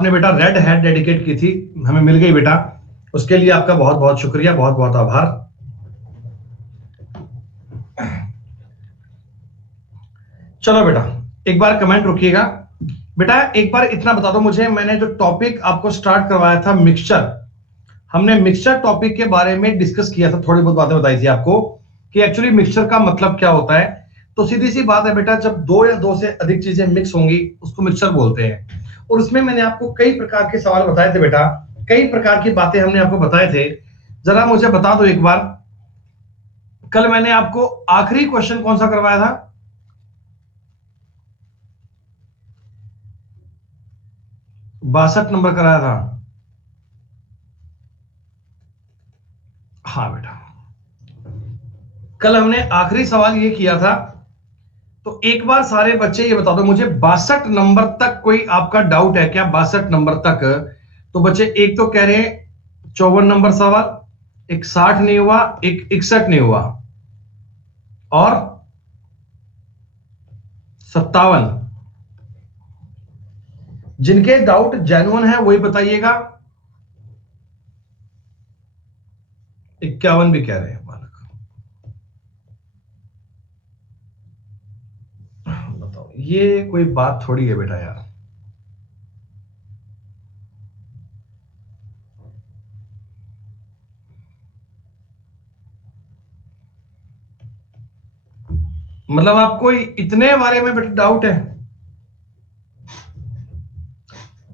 आपने बेटा red hat dedicate की थी, हमें मिल गई बेटा, उसके लिए आपका बहुत बहुत शुक्रिया, बहुत बहुत आभार। चलो बेटा एक बार कमेंट रुकिएगा। बेटा एक बार इतना बता दो मुझे, मैंने जो टॉपिक आपको स्टार्ट करवाया था मिक्सचर, हमने मिक्सचर टॉपिक के बारे में डिस्कस किया था, थोड़ी बहुत बातें बताई थी आपको कि एक्चुअली मिक्सचर का मतलब क्या होता है। तो सीधी सी बात है बेटा, जब दो या दो से अधिक चीजें मिक्स होंगी उसको मिक्सचर बोलते हैं। और उसमें मैंने आपको कई प्रकार के सवाल बताए थे बेटा, कई प्रकार की बातें हमने आपको बताए थे। जरा मुझे बता दो एक बार, कल मैंने आपको आखिरी क्वेश्चन कौन सा करवाया था? 62 नंबर कराया था। हाँ बेटा, कल हमने आखिरी सवाल ये किया था। तो एक बार सारे बच्चे ये बता दो मुझे, 62 नंबर तक कोई आपका डाउट है क्या? 62 नंबर तक तो बच्चे एक तो कह रहे हैं 54 नंबर सवाल, एक 60 नहीं हुआ, एक 61 नहीं हुआ, और 57। जिनके डाउट जेन्युइन है वही बताइएगा। 51 भी कह रहे हैं बालक। बताओ ये कोई बात थोड़ी है बेटा यार। मतलब आपको इतने बारे में बेटा डाउट है?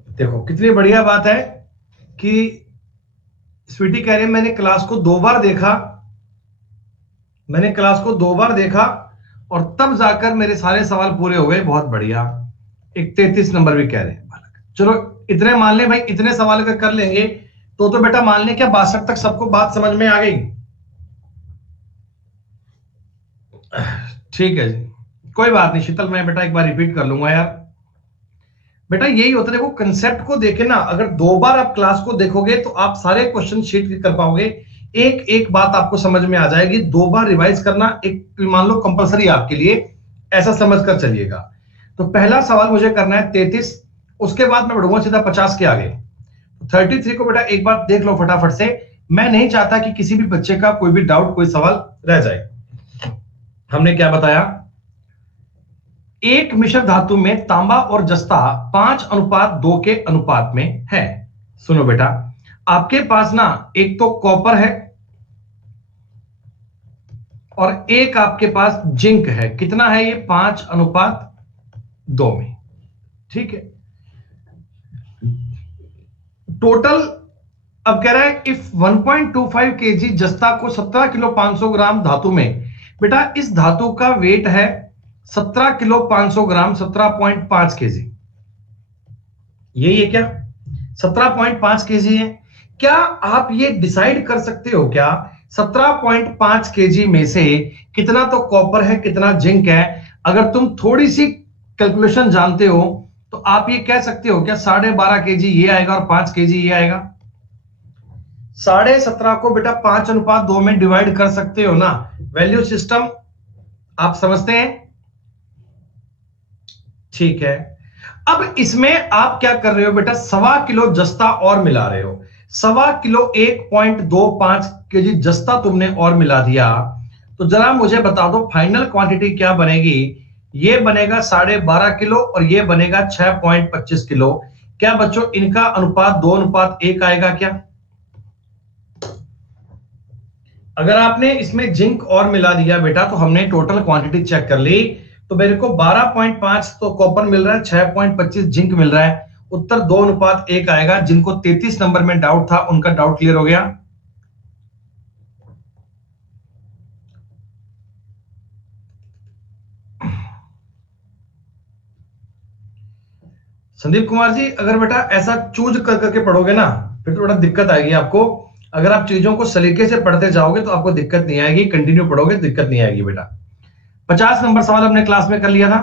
देखो कितनी बढ़िया बात है कि स्वीटी कह रहे हैं मैंने क्लास को 2 बार देखा, मैंने क्लास को 2 बार देखा और तब जाकर मेरे सारे सवाल पूरे हो गए। बहुत बढ़िया। एक 33 नंबर भी कह रहे हैं बालक। चलो इतने मान ले भाई, इतने सवाल अगर कर लेंगे तो बेटा मान ले क्या 62 तक सबको बात समझ में आ गई? ठीक है जी, कोई बात नहीं शीतल, मैं बेटा एक बार रिपीट कर लूंगा यार। बेटा यही होता है, देखो कंसेप्ट को देखे ना, अगर 2 बार आप क्लास को देखोगे तो आप सारे क्वेश्चन शीट कर पाओगे, एक एक बात आपको समझ में आ जाएगी। 2 बार रिवाइज करना एक मान लो कंपलसरी आपके लिए, ऐसा समझ कर चलिएगा। तो पहला सवाल मुझे करना है 33, उसके बाद मैं बढ़ूंगा सीधा 50 के आगे। 33 को बेटा एक बार देख लो फटाफट से, मैं नहीं चाहता कि किसी भी बच्चे का कोई भी डाउट कोई सवाल रह जाए। हमने क्या बताया? एक मिश्र धातु में तांबा और जस्ता 5:2 के अनुपात में है। सुनो बेटा, आपके पास ना एक तो कॉपर है और एक आपके पास जिंक है। कितना है ये? 5:2 में। ठीक है, टोटल अब कह रहा है इफ 1.25 केजी जस्ता को 17 किलो 500 ग्राम धातु में, बेटा इस धातु का वेट है 17 किलो 500 ग्राम, 17.5 केजी। यही है क्या? 17.5 केजी है। क्या आप ये डिसाइड कर सकते हो क्या 17.5 केजी में से कितना तो कॉपर है, कितना जिंक है? अगर तुम थोड़ी सी कैलकुलेशन जानते हो तो आप ये कह सकते हो क्या 12.5 केजी ये आएगा और 5 केजी ये आएगा? 17.5 को बेटा 5:2 में डिवाइड कर सकते हो ना। वैल्यू सिस्टम आप समझते हैं? ठीक है, अब इसमें आप क्या कर रहे हो बेटा, 1.25 किलो जस्ता और मिला रहे हो। 1.25 किलो 1.25 केजी जस्ता तुमने और मिला दिया। तो जरा मुझे बता दो फाइनल क्वांटिटी क्या बनेगी? ये बनेगा 12.5 किलो और ये बनेगा 6.25 किलो। क्या बच्चों इनका अनुपात 2:1 आएगा क्या? अगर आपने इसमें जिंक और मिला दिया बेटा तो हमने टोटल क्वांटिटी चेक कर ली, तो मेरे को 12.5 तो कॉपर मिल रहा है, 6.25 जिंक मिल रहा है। उत्तर 2:1 आएगा। जिनको 33 नंबर में डाउट था उनका डाउट क्लियर हो गया। संदीप कुमार जी, अगर बेटा ऐसा चूज कर करके पढ़ोगे ना फिर तो बड़ा दिक्कत आएगी आपको। अगर आप चीजों को सलीके से पढ़ते जाओगे तो आपको दिक्कत नहीं आएगी, कंटिन्यू पढ़ोगे तो दिक्कत नहीं आएगी बेटा। 50 नंबर सवाल हमने क्लास में कर लिया था।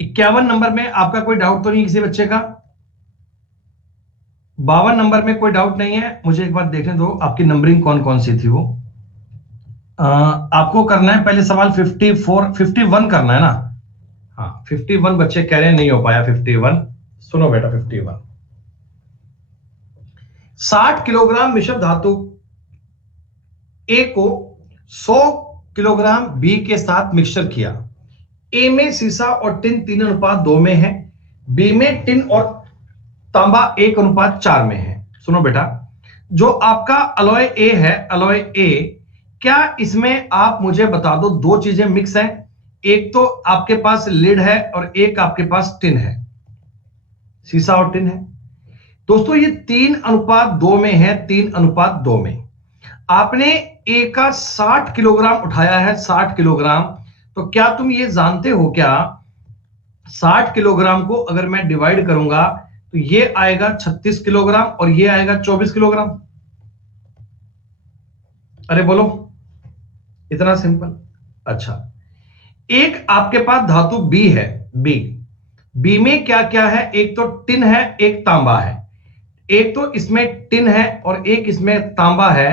51 नंबर में आपका कोई डाउट तो नहीं किसी बच्चे का? 52 नंबर में कोई डाउट नहीं है? मुझे एक बार देखने दो आपकी नंबरिंग कौन कौन सी थी वो। आपको करना है पहले सवाल 54 51 करना है ना? हाँ 51 बच्चे कह रहे हैं नहीं हो पाया 51। सुनो बेटा 51। 60 किलोग्राम मिश्र धातु ए को 100 किलोग्राम बी के साथ मिक्सचर किया। ए में सीसा और टिन 3:2 में है, बी में टिन और तांबा 1:4 में है। सुनो बेटा, जो आपका अलॉय ए है, अलॉय ए, क्या इसमें आप मुझे बता दो, दो चीजें मिक्स हैं, एक तो आपके पास लिड है और एक आपके पास टिन है, सीसा और टिन है। दोस्तों ये 3:2 में है, 3:2 में। आपने ए का 60 किलोग्राम उठाया है, 60 किलोग्राम। तो क्या तुम ये जानते हो क्या, 60 किलोग्राम को अगर मैं डिवाइड करूंगा तो ये आएगा 36 किलोग्राम और ये आएगा 24 किलोग्राम। अरे बोलो, इतना सिंपल। अच्छा, एक आपके पास धातु बी है, बी, बी में क्या क्या है, एक तो टिन है, एक तांबा है। एक तो इसमें टिन है और एक इसमें तांबा है।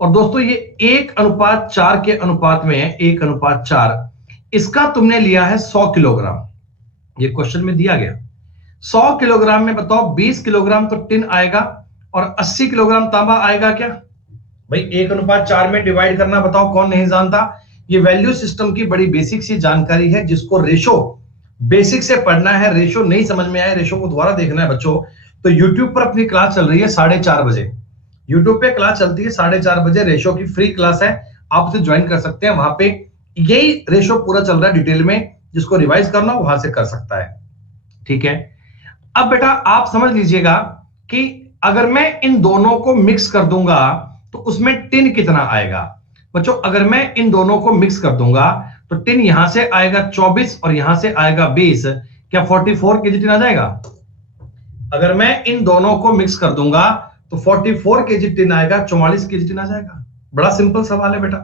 और दोस्तों ये 1:4 के अनुपात में है, 1:4। इसका तुमने लिया है 100 किलोग्राम, ये क्वेश्चन में दिया गया। 100 किलोग्राम में बताओ 20 किलोग्राम तो टिन आएगा और 80 किलोग्राम तांबा आएगा क्या? भाई 1:4 में डिवाइड करना बताओ कौन नहीं जानता। ये वैल्यू सिस्टम की बड़ी बेसिक सी जानकारी है, जिसको रेशो बेसिक से पढ़ना है। रेशो नहीं समझ में आए, रेशो को दोबारा देखना है बच्चों, तो यूट्यूब पर अपनी क्लास चल रही है 4:30 बजे, यूट्यूब पे क्लास चलती है 4:30 बजे, रेशो की फ्री क्लास है, आप उसे ज्वाइन कर सकते हैं। वहां पे यही रेशो पूरा चल रहा है डिटेल में, जिसको रिवाइज करना वहां से कर सकता है। ठीक है, अब बेटा आप समझ लीजिएगा कि अगर मैं इन दोनों को मिक्स कर दूंगा तो उसमें टिन कितना आएगा। बच्चों अगर मैं इन दोनों को मिक्स कर दूंगा तो टिन यहां से आएगा 24 और यहां से आएगा 20, क्या 44 केजी टिन आ जाएगा? अगर मैं इन दोनों को मिक्स कर दूंगा तो 44 केजी टिन आएगा, 44 केजी टिन आ जाएगा। बड़ा सिंपल सवाल है बेटा,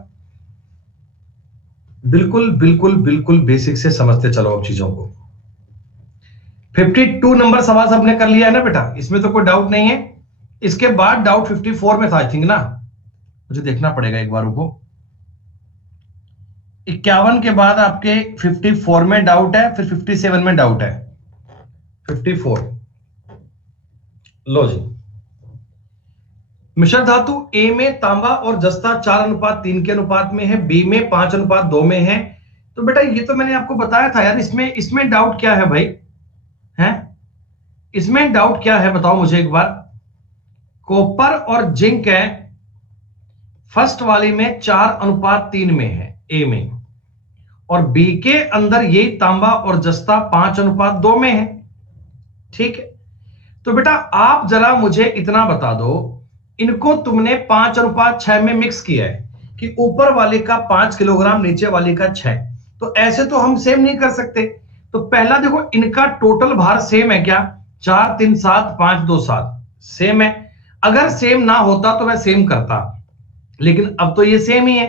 बिल्कुल बिल्कुल बिल्कुल बेसिक से समझते चलो अब चीजों को। 52 नंबर सवाल सबने कर लिया है ना बेटा, इसमें तो कोई डाउट नहीं है। इसके बाद डाउट 54 में था आई थिंक ना, मुझे देखना पड़ेगा एक बार, रुको। 51 के बाद आपके 54 में डाउट है, फिर 57 में डाउट है। 54 लो जी, मिश्र धातु ए में तांबा और जस्ता 4:3 के अनुपात में है, बी में 5:2 में है। तो बेटा ये तो मैंने आपको बताया था यार, इसमें डाउट क्या है भाई? हैं, इसमें डाउट क्या है बताओ मुझे एक बार। कॉपर और जिंक है, फर्स्ट वाली में 4:3 में है ए में, और बी के अंदर ये तांबा और जस्ता 5:2 में है। ठीक है, तो बेटा आप जरा मुझे इतना बता दो, इनको तुमने 5:6 में मिक्स किया है कि ऊपर वाले का 5 किलोग्राम, नीचे वाले का 6, तो ऐसे तो हम सेम नहीं कर सकते। तो पहला देखो, इनका टोटल भार सेम है क्या? 4 3 7 5 2 7 सेम है। अगर सेम ना होता तो मैं सेम करता, लेकिन अब तो ये सेम ही है।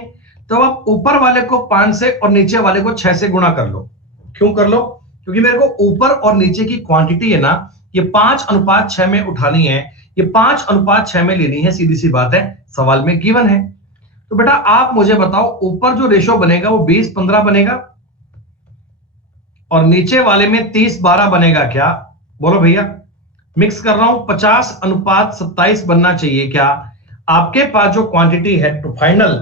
तो अब ऊपर वाले को 5 से और नीचे वाले को 6 से गुणा कर लो। क्यों कर लो? क्योंकि मेरे को ऊपर और नीचे की क्वांटिटी है ना, ये 5:6 में उठानी है, ये 5:6 में लेनी है, सीधी सी बात है, सवाल में गिवन है। तो बेटा आप मुझे बताओ, ऊपर जो रेशो बनेगा वो 20:15 बनेगा और नीचे वाले में 30:12 बनेगा क्या? बोलो भैया, मिक्स कर रहा हूं, 50:27 बनना चाहिए क्या? आपके पास जो क्वांटिटी है तो फाइनल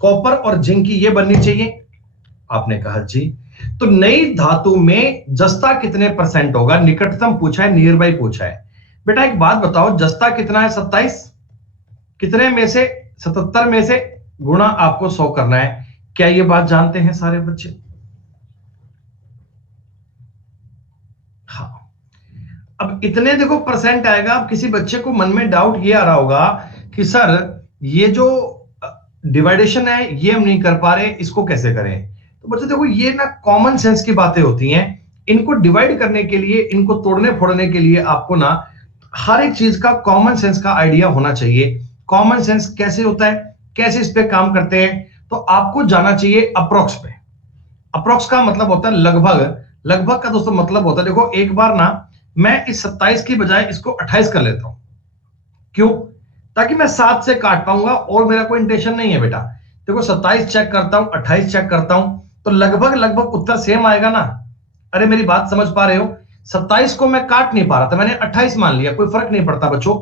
कॉपर और जिंक की ये बननी चाहिए। आपने कहा जी। तो नई धातु में जस्ता कितने परसेंट होगा? निकटतम पूछा है, नियर बाई पूछा है। बेटा एक बात बताओ, जस्ता कितना है? 27, कितने में से? 77 में से गुणा आपको 100 करना है। क्या ये बात जानते हैं सारे बच्चे? हाँ, अब इतने देखो परसेंट आएगा। अब किसी बच्चे को मन में डाउट ये आ रहा होगा कि सर ये जो डिवाइडेशन है ये हम नहीं कर पा रहे, इसको कैसे करें? तो बच्चों देखो, ये ना कॉमन सेंस की बातें होती हैं। इनको डिवाइड करने के लिए, इनको तोड़ने फोड़ने के लिए आपको ना हर एक चीज का कॉमन सेंस का आइडिया होना चाहिए। कॉमन सेंस कैसे होता है, कैसे इस पे काम करते हैं, तो आपको जाना चाहिए अप्रोक्स पे। अप्रोक्स का मतलब होता है लगभग। लगभग का दोस्तों मतलब होता है, देखो एक बार ना मैं इस 27 की बजाय इसको 28 कर लेता हूं। क्यों? ताकि मैं 7 से काट पाऊंगा, और मेरा कोई इंटेंशन नहीं है बेटा। देखो 27 चेक करता हूं, 28 चेक करता हूं, तो लगभग लगभग उत्तर सेम आएगा ना। अरे मेरी बात समझ पा रहे हो? 27 को मैं काट नहीं पा रहा था, मैंने 28 मान लिया, कोई फर्क नहीं पड़ता बच्चों,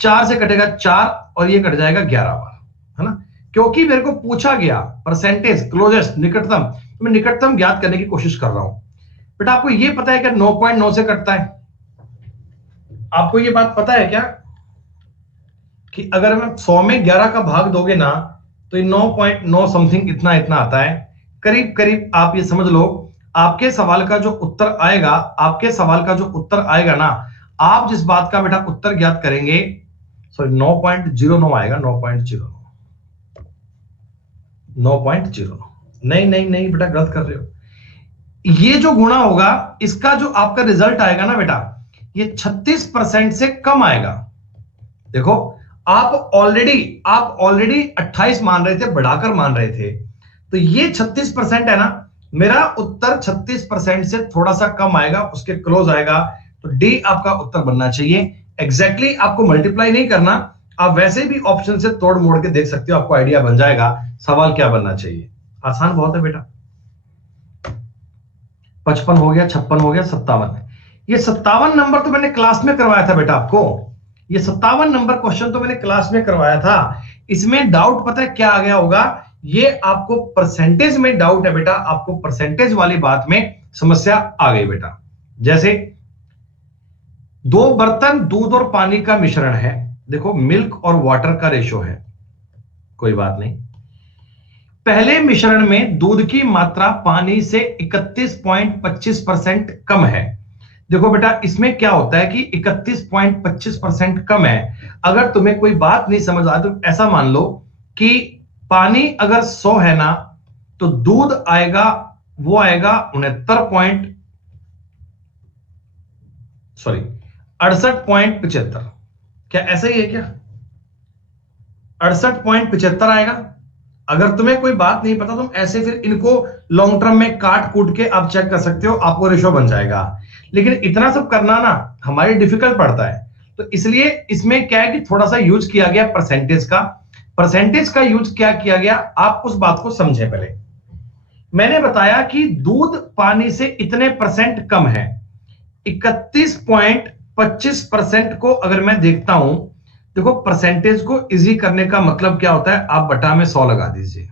4 से कटेगा 4 और ये कट जाएगा 11 बार, है ना, क्योंकि मेरे को पूछा गया परसेंटेज क्लोजेस्ट निकटतम, तो मैं निकटतम ज्ञात करने की कोशिश कर रहा हूं। बेटा आपको ये पता है क्या 9.9 से कटता है? आपको ये बात पता है क्या कि अगर मैं 100 में 11 का भाग दोगे ना तो ये 9.9 समथिंग इतना इतना आता है, करीब करीब आप ये समझ लो आपके सवाल का जो उत्तर आएगा, आपके सवाल का जो उत्तर आएगा ना, आप जिस बात का बेटा उत्तर ज्ञात करेंगे, सॉरी 9.09 आएगा, 9.09, 9.09, नहीं नहीं नहीं बेटा गलत कर रहे हो। ये जो गुणा होगा इसका जो आपका रिजल्ट आएगा ना बेटा, ये 36% से कम आएगा। देखो आप ऑलरेडी 28 मान रहे थे, बढ़ाकर मान रहे थे, तो ये 36% है ना, मेरा उत्तर 36% से थोड़ा सा कम आएगा, उसके क्लोज आएगा, तो डी आपका उत्तर बनना चाहिए। एग्जैक्टली आपको मल्टीप्लाई नहीं करना, आप वैसे भी ऑप्शन से तोड़ मोड़ के देख सकते हो, आपको आइडिया बन जाएगा सवाल क्या बनना चाहिए। आसान बहुत है बेटा। 55 हो गया, 56 हो गया, 57। ये 57 नंबर तो मैंने क्लास में करवाया था बेटा आपको, ये 57 नंबर क्वेश्चन तो मैंने क्लास में करवाया था। इसमें डाउट पता है क्या आ गया होगा, ये आपको परसेंटेज में डाउट है बेटा, आपको परसेंटेज वाली बात में समस्या आ गई बेटा। जैसे 2 बर्तन दूध और पानी का मिश्रण है, देखो मिल्क और वाटर का रेशो है, कोई बात नहीं। पहले मिश्रण में दूध की मात्रा पानी से 31.25% कम है। देखो बेटा इसमें क्या होता है कि 31.25% कम है। अगर तुम्हें कोई बात नहीं समझ आ तो ऐसा मान लो कि पानी अगर 100 है ना, तो दूध आएगा, वो आएगा 68.75। क्या ऐसा ही है क्या? 68.75 आएगा। अगर तुम्हें कोई बात नहीं पता, तुम ऐसे फिर इनको लॉन्ग टर्म में काट कूट के आप चेक कर सकते हो, आपको रेशो बन जाएगा। लेकिन इतना सब करना ना हमारे डिफिकल्ट पड़ता है, तो इसलिए इसमें क्या है कि थोड़ा सा यूज किया गया परसेंटेज का। परसेंटेज का यूज क्या किया गया, आप उस बात को समझें। पहले मैंने बताया कि दूध पानी से इतने परसेंट कम है, 31.25% को अगर मैं देखता हूं, देखो परसेंटेज को इजी करने का मतलब क्या होता है, आप बटा में 100 लगा दीजिए,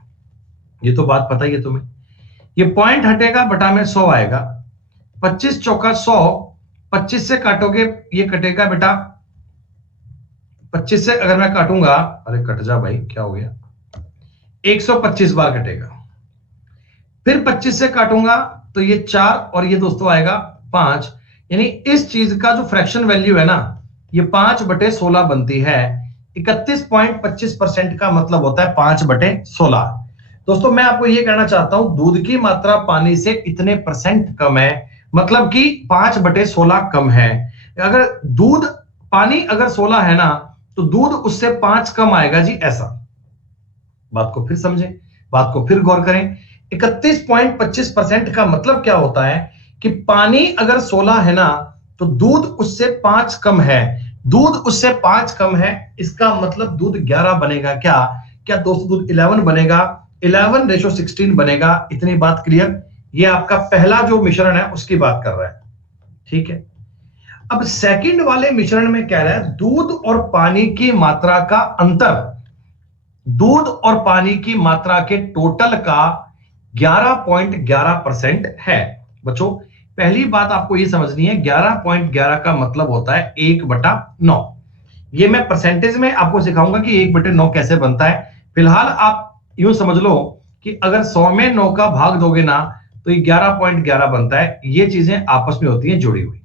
ये तो बात पता ही है तुम्हें। ये पॉइंट हटेगा, बटा में 100 आएगा, 25 चौका 100, 25 से काटोगे ये कटेगा बेटा, 25 से अगर मैं काटूंगा, अरे कट जा भाई क्या हो गया, 125 बार कटेगा। फिर 25 से काटूंगा तो ये 4 और ये दोस्तों आएगा 5, यानी इस चीज का जो फ्रैक्शन वैल्यू है ना, ये 5/16 बनती है। 31.25% का मतलब होता है 5/16। दोस्तों मैं आपको ये कहना चाहता हूं, दूध की मात्रा पानी से इतने परसेंट कम है, मतलब कि 5/16 कम है। अगर दूध पानी अगर 16 है ना, तो दूध उससे 5 कम आएगा जी, ऐसा। बात को फिर समझें, बात को फिर गौर करें। 31.25% का मतलब क्या होता है कि पानी अगर 16 है ना, तो दूध उससे 5 कम है, दूध उससे 5 कम है, इसका मतलब दूध 11 बनेगा। क्या क्या दोस्तों, दूध 11 बनेगा, 11:16 बनेगा। इतनी बात क्लियर? ये आपका पहला जो मिश्रण है उसकी बात कर रहा है, ठीक है। अब सेकंड वाले मिश्रण में कह रहा है दूध और पानी की मात्रा का अंतर, दूध और पानी की मात्रा के टोटल का 11.11% है। बच्चों पहली बात आपको यह समझनी है, 11.11 का मतलब होता है 1/9। ये मैं परसेंटेज में आपको सिखाऊंगा कि 1/9 कैसे बनता है। फिलहाल आप यूं समझ लो कि अगर 100 में 9 का भाग दोगे ना, तो ये 11.11 बनता है। ये चीजें आपस में होती हैं जुड़ी हुई।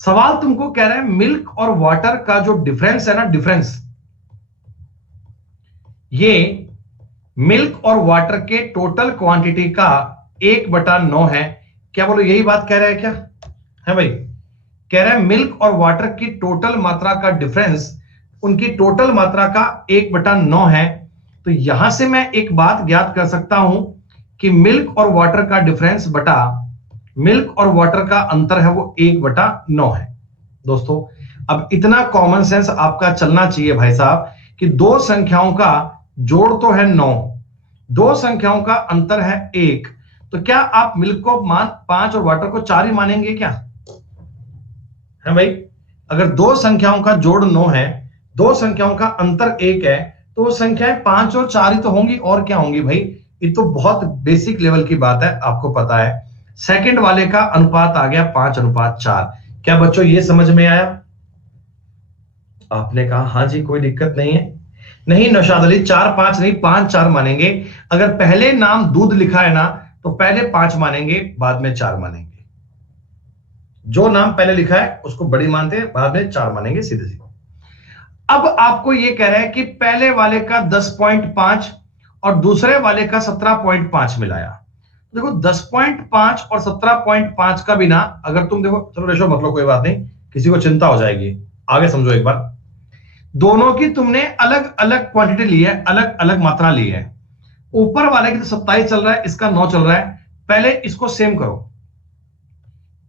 सवाल तुमको कह रहा है मिल्क और वाटर का जो डिफरेंस है ना, डिफरेंस, ये मिल्क और वाटर के टोटल क्वांटिटी का 1/9 है। क्या बोलो यही बात कह रहा है क्या? है भाई, कह रहा है मिल्क और वाटर की टोटल मात्रा का डिफरेंस, उनकी टोटल मात्रा का 1/9 है। तो यहां से मैं एक बात ज्ञात कर सकता हूं कि मिल्क और वाटर का डिफरेंस बटा मिल्क और वाटर का अंतर है, वो 1/9 है। दोस्तों अब इतना कॉमन सेंस आपका चलना चाहिए भाई साहब कि दो संख्याओं का जोड़ तो है 9, दो संख्याओं का अंतर है 1, तो क्या आप मिल्क को 5 और वाटर को 4 ही मानेंगे क्या? है भाई। अगर दो संख्याओं का जोड़ 9 है, दो संख्याओं का अंतर 1 है, तो वो संख्याएं 5 और 4 ही तो होंगी, और क्या होंगी भाई। ये तो बहुत बेसिक लेवल की बात है, आपको पता है। सेकंड वाले का अनुपात आ गया 5:4। क्या बच्चों ये समझ में आया? आपने कहा हाँ जी, कोई दिक्कत नहीं है। नहीं नौशाद अली, 4-5 नहीं, 5-4 मानेंगे। अगर पहले नाम दूध लिखा है ना, तो पहले 5 मानेंगे, बाद में 4 मानेंगे। जो नाम पहले लिखा है उसको बड़ी मानते हैं, बाद में 4 मानेंगे, सीधे सीधे। अब आपको यह कह रहा है कि पहले वाले का 10.5 और दूसरे वाले का 17.5 मिलाया। देखो 10.5 और 17.5 का बिना, अगर तुम देखो, चलो रेशो मत लो, कोई बात नहीं, किसी को चिंता हो जाएगी, आगे समझो एक बार। दोनों की तुमने अलग अलग क्वांटिटी ली है, अलग अलग मात्रा ली है। ऊपर वाले की तो 27 चल रहा है, इसका 9 चल रहा है। पहले इसको सेम करो।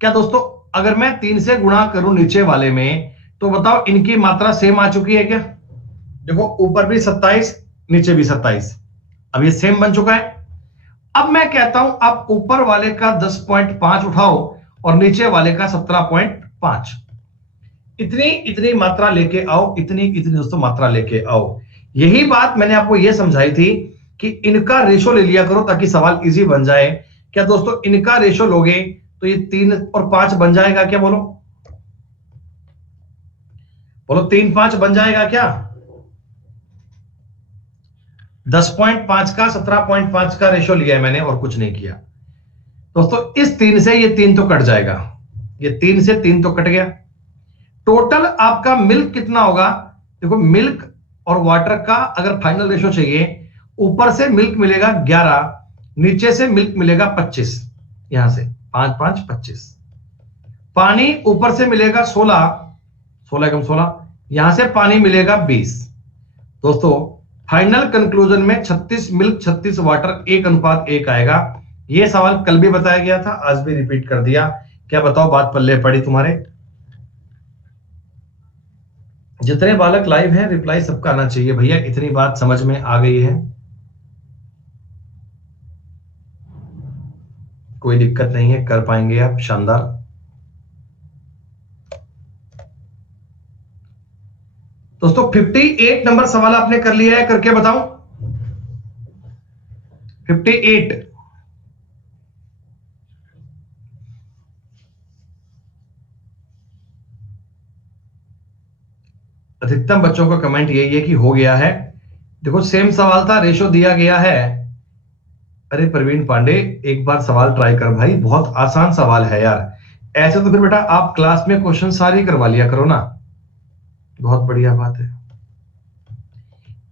क्या दोस्तों, अगर मैं 3 से गुणा करूं नीचे वाले में, तो बताओ इनकी मात्रा सेम आ चुकी है क्या? देखो ऊपर भी 27, नीचे भी 27, अब ये सेम बन चुका है। अब मैं कहता हूं आप ऊपर वाले का 10.5 उठाओ और नीचे वाले का 17.5, इतनी इतनी मात्रा लेके आओ, इतनी इतनी दोस्तों मात्रा लेके आओ। यही बात मैंने आपको यह समझाई थी कि इनका रेशो ले लिया करो ताकि सवाल इजी बन जाए। क्या दोस्तों इनका रेशो लोगे तो ये 3 और 5 बन जाएगा क्या? बोलो बोलो, 3-5 बन जाएगा क्या? 10.5 का 17.5 का रेशो लिया है मैंने, और कुछ नहीं किया दोस्तों। इस 3 से ये 3 तो कट जाएगा, ये 3 से 3 तो कट गया। टोटल आपका मिल्क कितना होगा? देखो मिल्क और वाटर का अगर फाइनल रेशो चाहिए, ऊपर से मिल्क मिलेगा 11, नीचे से मिल्क मिलेगा 25, यहां से 5-5 25। पानी ऊपर से मिलेगा 16, 16 कम 16, यहां से पानी मिलेगा 20। दोस्तों फाइनल कंक्लूजन में 36 मिल्क 36 वाटर 1:1 आएगा। यह सवाल कल भी बताया गया था, आज भी रिपीट कर दिया। क्या बताओ बात पल्ले पड़ी तुम्हारे? जितने बालक लाइव हैं रिप्लाई सबका आना चाहिए भैया, इतनी बात समझ में आ गई है, कोई दिक्कत नहीं है, कर पाएंगे आप, शानदार। दोस्तों 58 नंबर सवाल आपने कर लिया है, करके बताऊं? 58 अधिकतम बच्चों का कमेंट यही है कि हो गया है। देखो सेम सवाल था, रेशो दिया गया है। अरे प्रवीण पांडे, एक बार सवाल ट्राई कर भाई, बहुत आसान सवाल है यार। ऐसे तो फिर बेटा आप क्लास में क्वेश्चन सारे करवा लिया करो ना, बहुत बढ़िया बात है।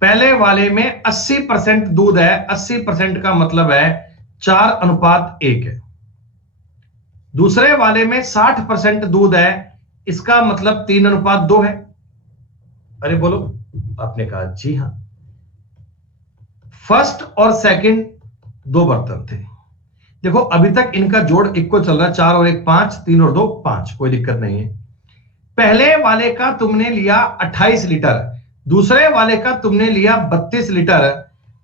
पहले वाले में 80% दूध है, 80% का मतलब है 4:1 है। दूसरे वाले में 60% दूध है, इसका मतलब 3:2 है। अरे बोलो, आपने कहा जी हां। फर्स्ट और सेकंड दो बर्तन थे। देखो अभी तक इनका जोड़ इक्वल चल रहा है, 4 और 1 5, 3 और 2 5, कोई दिक्कत नहीं है। पहले वाले का तुमने लिया 28 लीटर, दूसरे वाले का तुमने लिया 32 लीटर।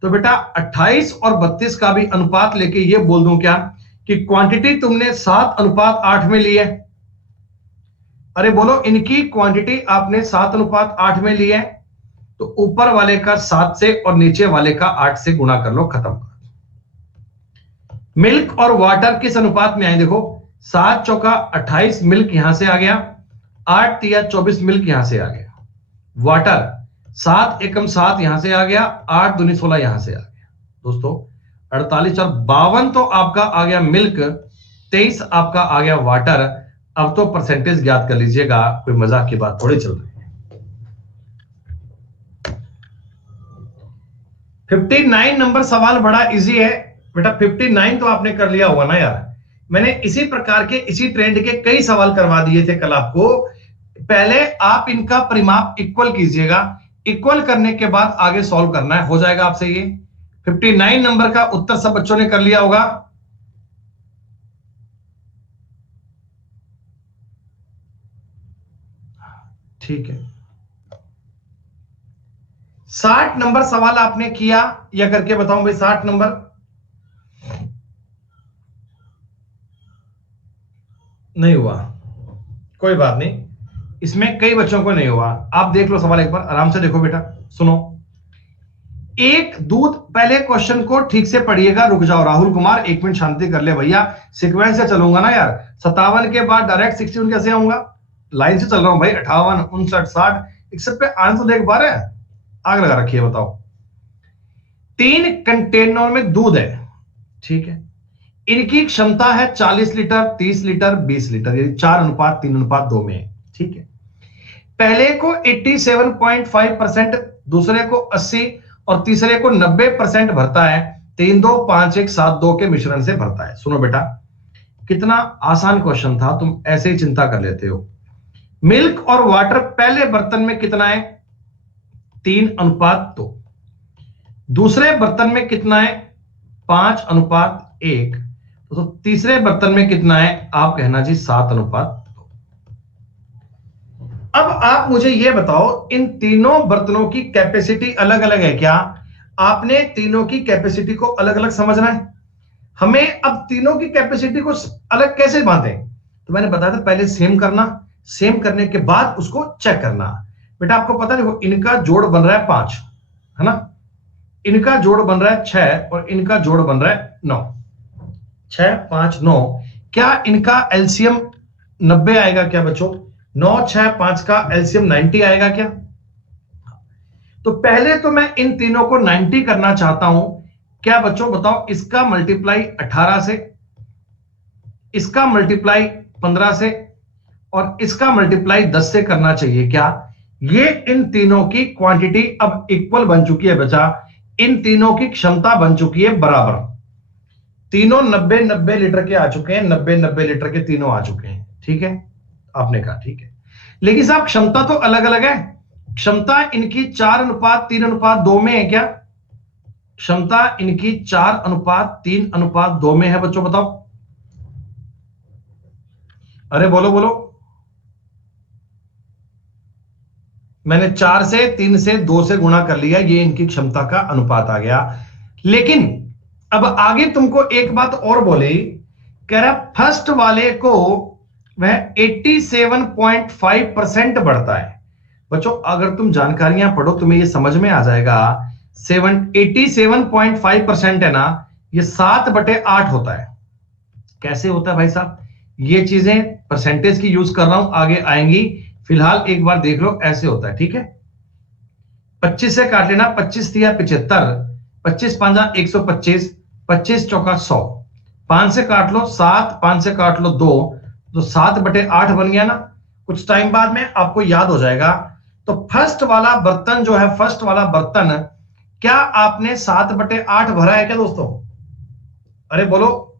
तो बेटा 28 और 32 का भी अनुपात लेके ये बोल दूं क्या कि क्वांटिटी तुमने 7:8 में ली है? अरे बोलो, इनकी क्वांटिटी आपने 7:8 में ली है, तो ऊपर वाले का 7 से और नीचे वाले का 8 से गुणा कर लो, खत्म। मिल्क और वाटर किस अनुपात में आए? देखो 7 चौका 28 मिल्क यहां से आ गया, 8 तिया 24 मिल्क यहां से आ गया। वाटर 7 एकम 7 यहां से आ गया, 8 दूनी 16 यहां से आ गया। दोस्तों 48 और 52 तो आपका आ गया मिल्क, 23 आपका आ गया वाटर। अब तो परसेंटेज ज्ञात कर लीजिएगा, कोई मजाक की बात थोड़ी चल रही है। 59 नंबर सवाल बड़ा इजी है बेटा, 59 तो आपने कर लिया होगा ना यार। मैंने इसी प्रकार के इसी ट्रेंड के कई सवाल करवा दिए थे कल आपको। पहले आप इनका परिमाप इक्वल कीजिएगा, इक्वल करने के बाद आगे सॉल्व करना है, हो जाएगा आपसे ये। 59 नंबर का उत्तर सब बच्चों ने कर लिया होगा। ठीक है, 60 नंबर सवाल आपने किया या करके बताऊं भाई? 60 नंबर नहीं हुआ, कोई बात नहीं, इसमें कई बच्चों को नहीं हुआ। आप देख लो सवाल एक बार आराम से देखो बेटा, सुनो। एक दूध, पहले क्वेश्चन को ठीक से पढ़िएगा। रुक जाओ राहुल कुमार, 1 मिनट शांति कर ले भैया, सीक्वेंस से चलूंगा ना यार। 57 के बाद डायरेक्ट 61 कैसे आऊंगा? लाइन से चल रहा हूं भाई। 58, 59, 60, 61 पे आने तो देख पा रहे हैं? आग लगा रखी है, बताओ। 3 कंटेनर में दूध है, ठीक है। इनकी क्षमता है 40 लीटर, 30 लीटर, 20 लीटर, ये 4:3:2 में है, ठीक है। पहले को 87.5%, दूसरे को 80 और तीसरे को 90% भरता है। 3, 2, 5, 1, 7, 2 के मिश्रण से भरता है। सुनो बेटा, कितना आसान क्वेश्चन था, तुम ऐसे ही चिंता कर लेते हो। मिल्क और वाटर पहले बर्तन में कितना है? 3:2। दूसरे बर्तन में कितना है? 5:1। तो तीसरे बर्तन में कितना है? आप कहना जी 7:2। अब आप मुझे यह बताओ, इन तीनों बर्तनों की कैपेसिटी अलग अलग है क्या? आपने तीनों की कैपेसिटी को अलग अलग समझना है। हमें अब तीनों की कैपेसिटी को अलग कैसे बांधे? तो मैंने बताया था पहले सेम करना, सेम करने के बाद उसको चेक करना। बेटा आपको पता देखो, इनका जोड़ बन रहा है 5, है ना। इनका जोड़ बन रहा है 6 और इनका जोड़ बन रहा है 9। 6, 5, 9। क्या इनका एलसीएम 90 आएगा क्या बच्चों? 9, 6, 5 का एलसीएम 90 आएगा क्या? तो पहले तो मैं इन तीनों को 90 करना चाहता हूं। क्या बच्चों बताओ, इसका मल्टीप्लाई 18 से, इसका मल्टीप्लाई 15 से और इसका मल्टीप्लाई 10 से करना चाहिए क्या? ये इन तीनों की क्वांटिटी अब इक्वल बन चुकी है बच्चा। इन तीनों की क्षमता बन चुकी है बराबर। तीनों 90-90 लीटर के आ चुके हैं, 90-90 लीटर के तीनों आ चुके हैं, ठीक है। आपने कहा ठीक है, लेकिन साहब क्षमता तो अलग अलग है। क्षमता इनकी 4:3:2 में है क्या? क्षमता इनकी 4:3:2 में है बच्चों, बताओ। अरे बोलो बोलो। मैंने 4 से 3 से 2 से गुणा कर लिया, ये इनकी क्षमता का अनुपात आ गया। लेकिन अब आगे तुमको एक बात और बोली, कह रहा फर्स्ट वाले को वह 87.5% बढ़ता है। बच्चों अगर तुम जानकारियां पढ़ो तुम्हें ये समझ में आ जाएगा। 87.5% है ना, ये 7/8 होता है। कैसे होता है भाई साहब? ये चीजें परसेंटेज की यूज कर रहा हूं, आगे आएंगी, फिलहाल एक बार देख लो। ऐसे होता है, ठीक है। 25 से काट लेना, 25 तिया 75, 25 5 125, 25 चौका 100। 5 से काट लो 7, 5 से काट लो 2, तो 7/8 बन गया ना। कुछ टाइम बाद में आपको याद हो जाएगा। तो फर्स्ट वाला बर्तन जो है, फर्स्ट वाला बर्तन, क्या आपने 7/8 भरा है क्या दोस्तों? अरे बोलो।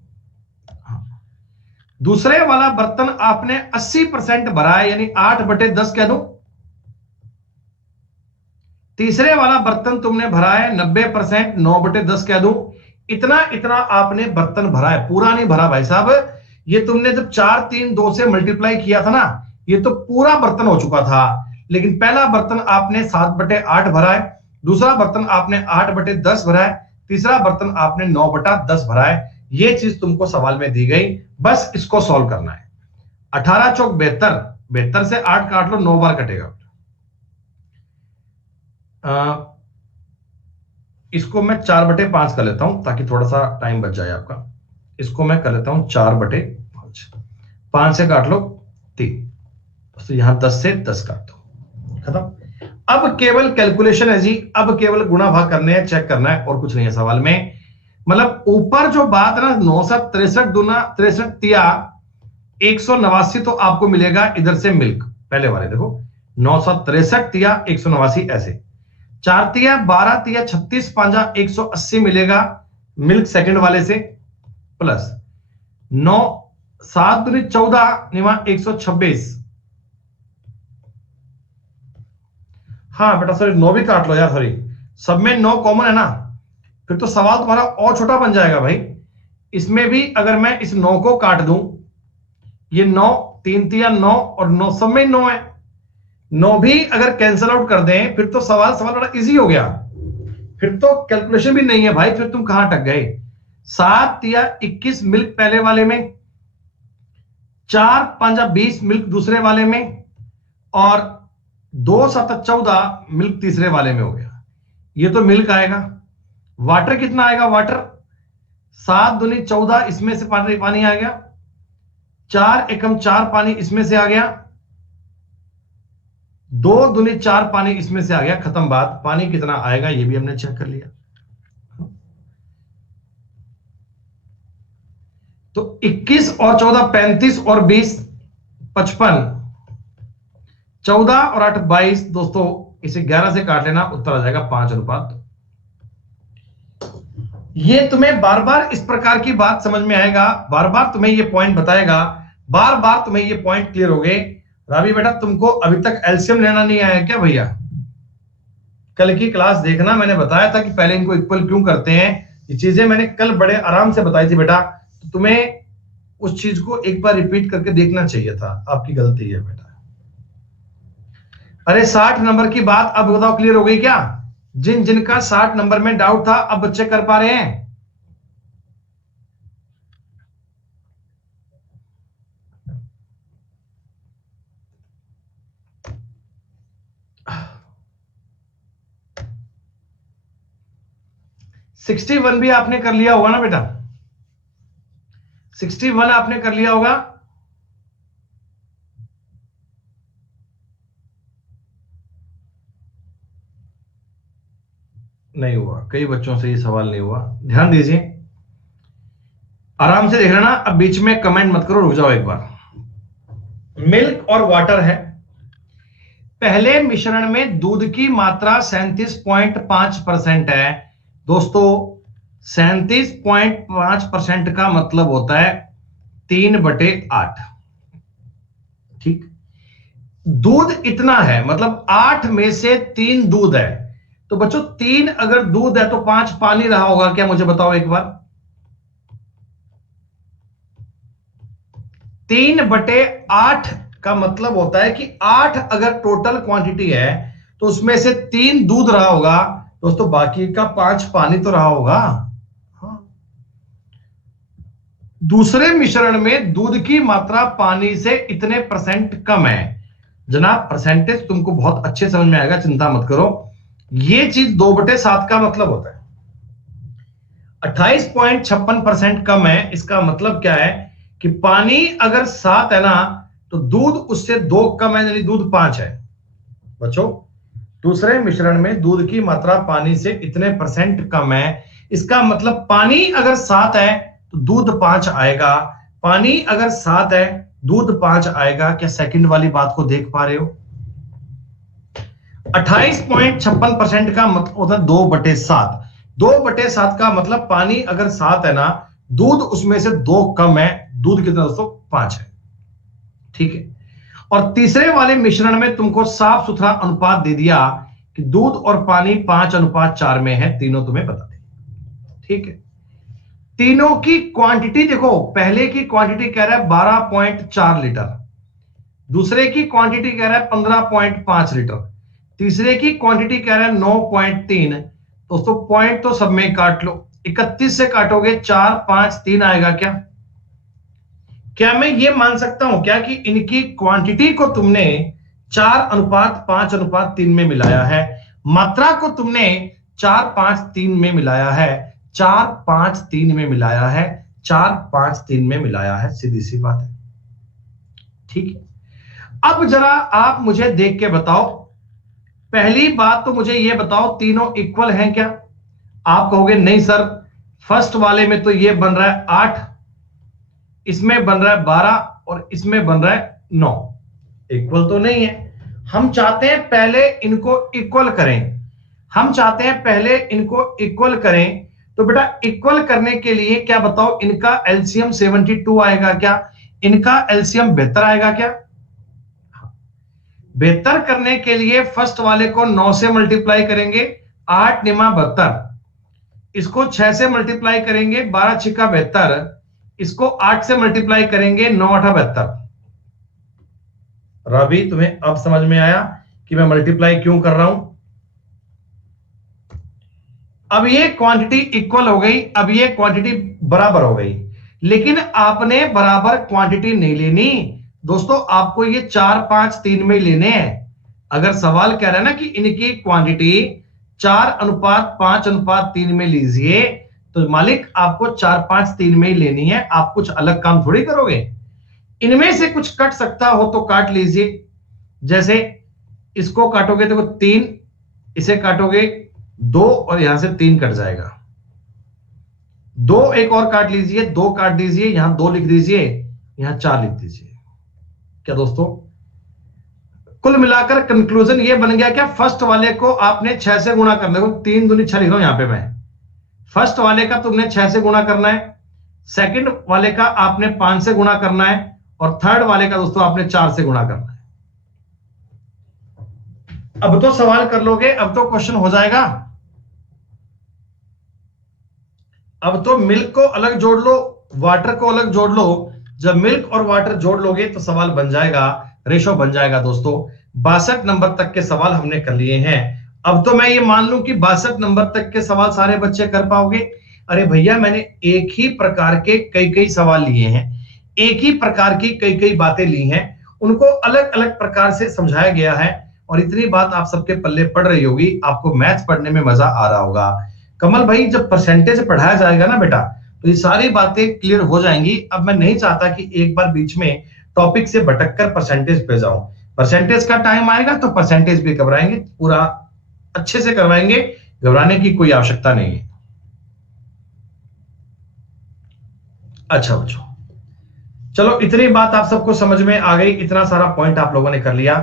दूसरे वाला बर्तन आपने 80% भरा है, यानी 8/10 कह दो। तीसरे वाला बर्तन तुमने भरा है 90%, 9/10 कह दो। इतना इतना आपने बर्तन भरा है, पूरा नहीं भरा भाई साहब। ये तुमने जब 4, 3, 2 से मल्टीप्लाई किया था ना, ये तो पूरा बर्तन हो चुका था। लेकिन पहला बर्तन आपने 7/8 भरा है, दूसरा बर्तन आपने 8/10 भरा है, तीसरा बर्तन आपने 9/10 भरा है। ये चीज तुमको सवाल में दी गई, बस इसको सॉल्व करना है। 18 चौक 72, 72 से 8 काट लो, 9 बार कटेगा। इसको मैं 4/5 कर लेता हूं ताकि थोड़ा सा टाइम बच जाए आपका। इसको मैं कर लेता हूं 4/5। 5 से काट लो 3, तो यहां 10 से 10 काट दो, खत्म। अब केवल कैलकुलेशन है जी, अब केवल गुणा भाग करने हैं, चेक करना है, और कुछ नहीं है सवाल में। मतलब ऊपर जो बात ना, 963 दूना 63 तिया 189, तो आपको मिलेगा इधर से मिल्क। पहले वाले देखो, 963 तिया 189 ऐसे। 4 तिया 12 तिया 36 5 180 मिलेगा मिल्क सेकंड वाले से, प्लस 9 7 दूनी 14 निवा 126। हाँ बेटा सॉरी, 9 भी काट लो यार, सॉरी, सब में 9 कॉमन है ना, फिर तो सवाल तुम्हारा और छोटा बन जाएगा भाई। इसमें भी अगर मैं इस 9 को काट दूं, ये 9 3 तिया 9 और 9 सब में 9 है, 9 भी अगर कैंसिल आउट कर दें, फिर तो सवाल बड़ा इजी हो गया। फिर तो कैलकुलेशन भी नहीं है भाई, फिर तुम कहां अटक गए। 7 तिया 21 मिल्क पहले वाले में, 4 5 20 मिल्क दूसरे वाले में, और 2 7 14 मिल्क तीसरे वाले में हो गया। ये तो मिल्क आएगा। वाटर कितना आएगा? वाटर 7 दूनी 14, इसमें से पानी आ गया। 4 एकम 4 पानी इसमें से आ गया। 2 दूनी 4 पानी इसमें से आ गया। खत्म बात। पानी कितना आएगा ये भी हमने चेक कर लिया। तो 21 और 14 35 और 20 55, 14 और 8 22। दोस्तों इसे 11 से काट लेना, उत्तर आ जाएगा 5:2। ये तुम्हें बार बार इस प्रकार की बात समझ में आएगा, बार बार तुम्हें ये पॉइंट बताएगा, बार बार तुम्हें ये पॉइंट क्लियर हो गए। रावी बेटा तुमको अभी तक एलसीएम लेना नहीं आया क्या भैया? कल की क्लास देखना, मैंने बताया था कि पहले इनको इक्वल क्यों करते हैं। ये चीजें मैंने कल बड़े आराम से बताई थी बेटा, तो तुम्हें उस चीज को एक बार रिपीट करके देखना चाहिए था। आपकी गलती है बेटा। अरे 60 नंबर की बात अब बताओ क्लियर हो गई क्या? जिन जिनका 60 नंबर में डाउट था अब बच्चे कर पा रहे हैं? सिक्सटी 61 भी आपने कर लिया होगा ना बेटा? 61 आपने कर लिया होगा। नहीं हुआ, कई बच्चों से ये सवाल नहीं हुआ। ध्यान दीजिए, आराम से देख लेना। अब बीच में कमेंट मत करो, रुक जाओ एक बार। मिल्क और वाटर है। पहले मिश्रण में दूध की मात्रा 37.5% है। दोस्तों 37.5% का मतलब होता है 3/8। ठीक, दूध इतना है, मतलब 8 में से 3 दूध है। तो बच्चों 3 अगर दूध है तो 5 पानी रहा होगा क्या? मुझे बताओ एक बार। 3/8 का मतलब होता है कि 8 अगर टोटल क्वांटिटी है तो उसमें से 3 दूध रहा होगा दोस्तों, बाकी का 5 पानी तो रहा होगा। हाँ। दूसरे मिश्रण में दूध की मात्रा पानी से इतने % कम है। जनाब परसेंटेज तुमको बहुत अच्छे समझ में आएगा, चिंता मत करो। ये चीज 2/7 का मतलब होता है 28.56% कम है। इसका मतलब क्या है कि पानी अगर 7 है ना तो दूध उससे 2 कम है, यानी दूध 5 है। बच्चों दूसरे मिश्रण में दूध की मात्रा पानी से इतने % कम है। इसका मतलब पानी अगर 7 है तो दूध 5 आएगा। पानी अगर 7 है दूध 5 आएगा। क्या सेकंड वाली बात को देख पा रहे हो? 28.56% का मतलब होता है 2/7। 2/7 का मतलब पानी अगर 7 है ना, दूध उसमें से 2 कम है। दूध कितना दोस्तों? 5 है। ठीक है। और तीसरे वाले मिश्रण में तुमको साफ सुथरा अनुपात दे दिया कि दूध और पानी 5:4 में है। तीनों तुम्हें बता दें। ठीक है। तीनों की क्वांटिटी देखो, पहले की क्वांटिटी कह रहा है 12.4 लीटर, दूसरे की क्वांटिटी कह रहा है 15.5 लीटर, तीसरे की क्वांटिटी कह रहा है 9.3। दोस्तों पॉइंट तो सब में काट लो। 31 से काटोगे 4 5 3 आएगा क्या? क्या मैं ये मान सकता हूं क्या कि इनकी क्वांटिटी को तुमने 4:5:3 में मिलाया है, मात्रा को तुमने 4:5:3 में मिलाया है, 4:5:3 में मिलाया है, 4:5:3 में मिलाया है। सीधी सी बात है। ठीक है। अब जरा आप मुझे देख के बताओ, पहली बात तो मुझे ये बताओ तीनों इक्वल हैं क्या? आप कहोगे नहीं सर, फर्स्ट वाले में तो ये बन रहा है 8, इसमें बन रहा है 12 और इसमें बन रहा है 9। इक्वल तो नहीं है। हम चाहते हैं पहले इनको इक्वल करें। हम चाहते हैं पहले इनको इक्वल करें। तो बेटा इक्वल करने के लिए क्या बताओ, इनका एलसीएम 72 आएगा क्या? इनका एलसीएम 72 आएगा क्या? बेहतर करने के लिए फर्स्ट वाले को 9 से मल्टीप्लाई करेंगे, 8 निमा 72। इसको 6 से मल्टीप्लाई करेंगे, 12 छिका 72। इसको 8 से मल्टीप्लाई करेंगे, 9 8 72। रवि तुम्हें अब समझ में आया कि मैं मल्टीप्लाई क्यों कर रहा हूं? अब ये क्वांटिटी इक्वल हो गई, अब ये क्वांटिटी बराबर हो गई। लेकिन आपने बराबर क्वांटिटी नहीं लेनी, दोस्तों आपको ये 4 5 3 में लेने हैं। अगर सवाल कह रहा है ना कि इनकी क्वांटिटी 4:5:3 में लीजिए, तो मालिक आपको 4:5:3 में ही लेनी है, आप कुछ अलग काम थोड़ी करोगे। इनमें से कुछ कट सकता हो तो काट लीजिए। जैसे इसको काटोगे तो 3, इसे काटोगे 2 और यहां से 3 कट जाएगा। 2 एक और काट लीजिए, 2 काट दीजिए, यहां 2 लिख दीजिए, यहां 4 लिख दीजिए। क्या दोस्तों, कुल मिलाकर कंक्लूजन ये बन गया क्या, फर्स्ट वाले को आपने 6 से गुणा करना है। 3 दूनी 6 लिख रहा हूं यहां पे मैं। फर्स्ट वाले का तुमने 6 से गुणा करना है, सेकंड वाले का आपने 5 से गुणा करना है, और थर्ड वाले का दोस्तों आपने 4 से गुणा करना है। अब तो सवाल कर लोगे, अब तो क्वेश्चन हो जाएगा। अब तो मिल्क को अलग जोड़ लो, वाटर को अलग जोड़ लो। जब मिल्क और वाटर जोड़ लोगे तो सवाल बन जाएगा, रेशो बन जाएगा। दोस्तों 62 नंबर तक के सवाल हमने कर लिए हैं। अब तो मैं ये मान लूं कि 62 नंबर तक के सवाल सारे बच्चे कर पाओगे। अरे भैया, मैंने एक ही प्रकार के कई कई सवाल लिए हैं, एक ही प्रकार की कई कई बातें ली हैं, उनको अलग अलग प्रकार से समझाया गया है, और इतनी बात आप सबके पल्ले पड़ रही होगी, आपको मैथ्स पढ़ने में मजा आ रहा होगा। कमल भाई, जब परसेंटेज पढ़ाया जाएगा ना बेटा, तो ये सारी बातें क्लियर हो जाएंगी। अब मैं नहीं चाहता कि एक बार बीच में टॉपिक से भटककर परसेंटेज पे जाऊं। परसेंटेज का टाइम आएगा तो परसेंटेज भी करवाएंगे, पूरा अच्छे से करवाएंगे, घबराने की कोई आवश्यकता नहीं है। अच्छा बच्चों, चलो इतनी बात आप सबको समझ में आ गई, इतना सारा पॉइंट आप लोगों ने कर लिया।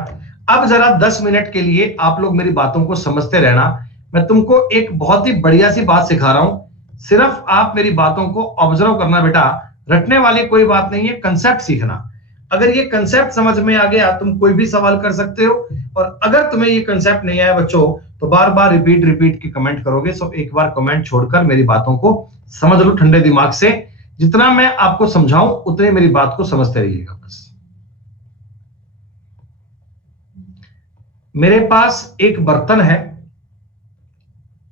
अब जरा 10 मिनट के लिए आप लोग मेरी बातों को समझते रहना। मैं तुमको एक बहुत ही बढ़िया सी बात सिखा रहा हूं, सिर्फ आप मेरी बातों को ऑब्जर्व करना बेटा, रटने वाली कोई बात नहीं है, कंसेप्ट सीखना। अगर ये कंसेप्ट समझ में आ गया, तुम कोई भी सवाल कर सकते हो, और अगर तुम्हें ये कंसेप्ट नहीं आया बच्चों, तो बार बार रिपीट रिपीट के कमेंट करोगे। सो एक बार कमेंट छोड़कर मेरी बातों को समझ लो ठंडे दिमाग से। जितना मैं आपको समझाऊं उतने मेरी बात को समझते रहिएगा बस। मेरे पास एक बर्तन है,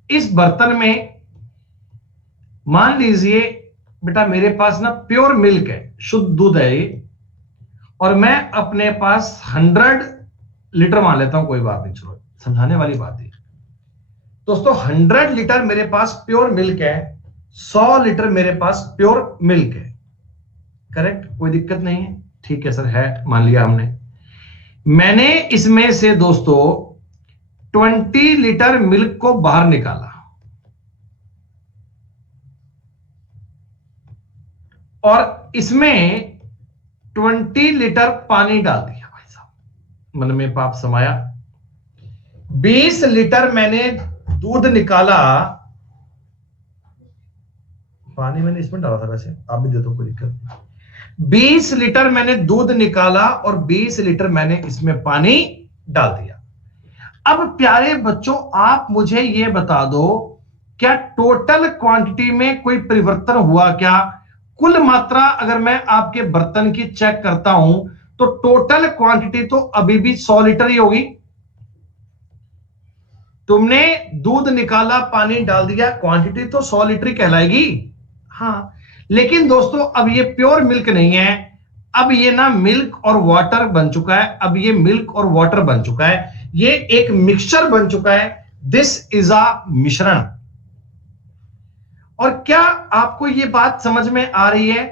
इस बर्तन में मान लीजिए बेटा मेरे पास ना प्योर मिल्क है, शुद्ध दूध है ये, और मैं अपने पास 100 लीटर मान लेता हूं, कोई बात नहीं, चलो समझाने वाली बात है दोस्तों। 100 लीटर मेरे पास प्योर मिल्क है, 100 लीटर मेरे पास प्योर मिल्क है, करेक्ट, कोई दिक्कत नहीं है, ठीक है सर, है मान लिया हमने। मैंने इसमें से दोस्तों 20 लीटर मिल्क को बाहर निकाला, और इसमें 20 लीटर पानी डाल दिया। भाई साहब मन में पाप समाया। 20 लीटर मैंने दूध निकाला, पानी मैंने इसमें डाला था, वैसे आप भी दे दो, कोई दिक्कत नहीं। 20 लीटर मैंने दूध निकाला और 20 लीटर मैंने इसमें पानी डाल दिया। अब प्यारे बच्चों, आप मुझे यह बता दो, क्या टोटल क्वांटिटी में कोई परिवर्तन हुआ क्या? कुल मात्रा अगर मैं आपके बर्तन की चेक करता हूं तो टोटल क्वांटिटी तो अभी भी 100 लीटर ही होगी। तुमने दूध निकाला, पानी डाल दिया, क्वांटिटी तो 100 लीटर ही कहलाएगी। हाँ, लेकिन दोस्तों अब ये प्योर मिल्क नहीं है, अब ये ना मिल्क और वाटर बन चुका है। अब ये मिल्क और वाटर बन चुका है, ये एक मिक्सचर बन चुका है। दिस इज अ मिश्रण। और क्या आपको ये बात समझ में आ रही है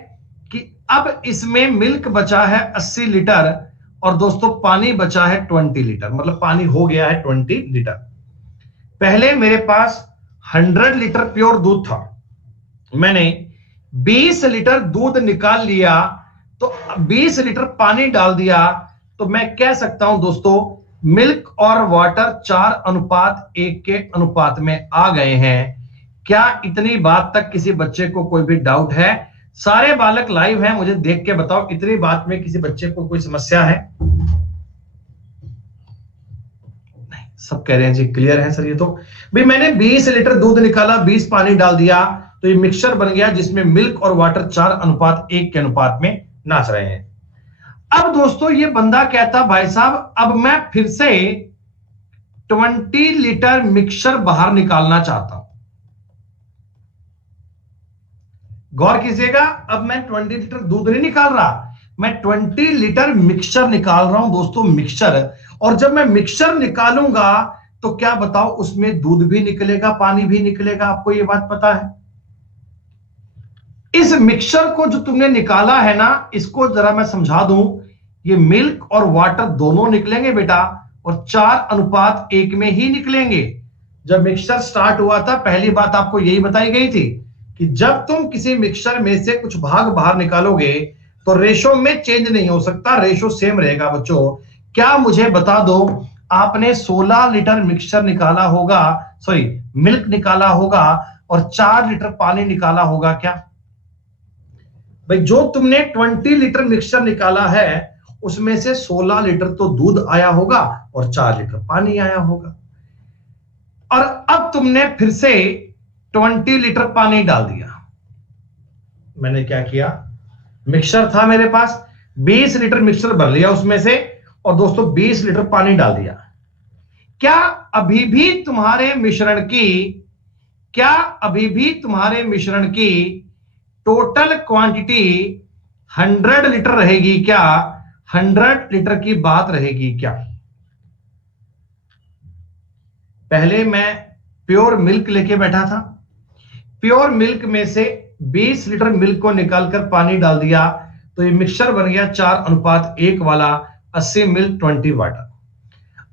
कि अब इसमें मिल्क बचा है 80 लीटर और दोस्तों पानी बचा है 20 लीटर, मतलब पानी हो गया है 20 लीटर। पहले मेरे पास 100 लीटर प्योर दूध था, मैंने 20 लीटर दूध निकाल लिया, तो 20 लीटर पानी डाल दिया, तो मैं कह सकता हूं दोस्तों मिल्क और वाटर 4:1 के अनुपात में आ गए हैं। क्या इतनी बात तक किसी बच्चे को कोई भी डाउट है? सारे बालक लाइव हैं, मुझे देख के बताओ, इतनी बात में किसी बच्चे को कोई समस्या है? नहीं, सब कह रहे हैं जी क्लियर है सर। ये तो भाई मैंने 20 लीटर दूध निकाला, 20 पानी डाल दिया, तो ये मिक्सचर बन गया जिसमें मिल्क और वाटर 4:1 के अनुपात में नाच रहे हैं। अब दोस्तों ये बंदा कहता भाई साहब अब मैं फिर से 20 लीटर मिक्सचर बाहर निकालना चाहता हूं। गौर कीजिएगा, अब मैं 20 लीटर दूध नहीं निकाल रहा, मैं 20 लीटर मिक्सचर निकाल रहा हूं दोस्तों, मिक्सचर। और जब मैं मिक्सचर निकालूंगा तो क्या बताओ, उसमें दूध भी निकलेगा, पानी भी निकलेगा। आपको ये बात पता है? इस मिक्सचर को जो तुमने निकाला है ना, इसको जरा मैं समझा दूं। ये मिल्क और वाटर दोनों निकलेंगे बेटा, और 4:1 में ही निकलेंगे। जब मिक्सचर स्टार्ट हुआ था, पहली बात आपको यही बताई गई थी कि जब तुम किसी मिक्सचर में से कुछ भाग बाहर निकालोगे तो रेशो में चेंज नहीं हो सकता, रेशो सेम रहेगा बच्चों। क्या मुझे बता दो, आपने 16 लीटर मिक्सचर निकाला होगा, सॉरी मिल्क निकाला होगा, और 4 लीटर पानी निकाला होगा क्या? भाई जो तुमने 20 लीटर मिक्सचर निकाला है उसमें से 16 लीटर तो दूध आया होगा और 4 लीटर पानी आया होगा। और अब तुमने फिर से 20 लीटर पानी डाल दिया। मैंने क्या किया, मिक्सचर था मेरे पास, 20 लीटर मिक्सचर भर लिया उसमें से, और दोस्तों 20 लीटर पानी डाल दिया। क्या अभी भी तुम्हारे मिश्रण की टोटल क्वांटिटी 100 लीटर रहेगी क्या? 100 लीटर की बात रहेगी क्या? पहले मैं प्योर मिल्क लेके बैठा था, प्योर मिल्क में से 20 लीटर मिल्क को निकालकर पानी डाल दिया, तो ये मिक्सचर बन गया 4:1 वाला, 80 मिल्क 20 वाटर।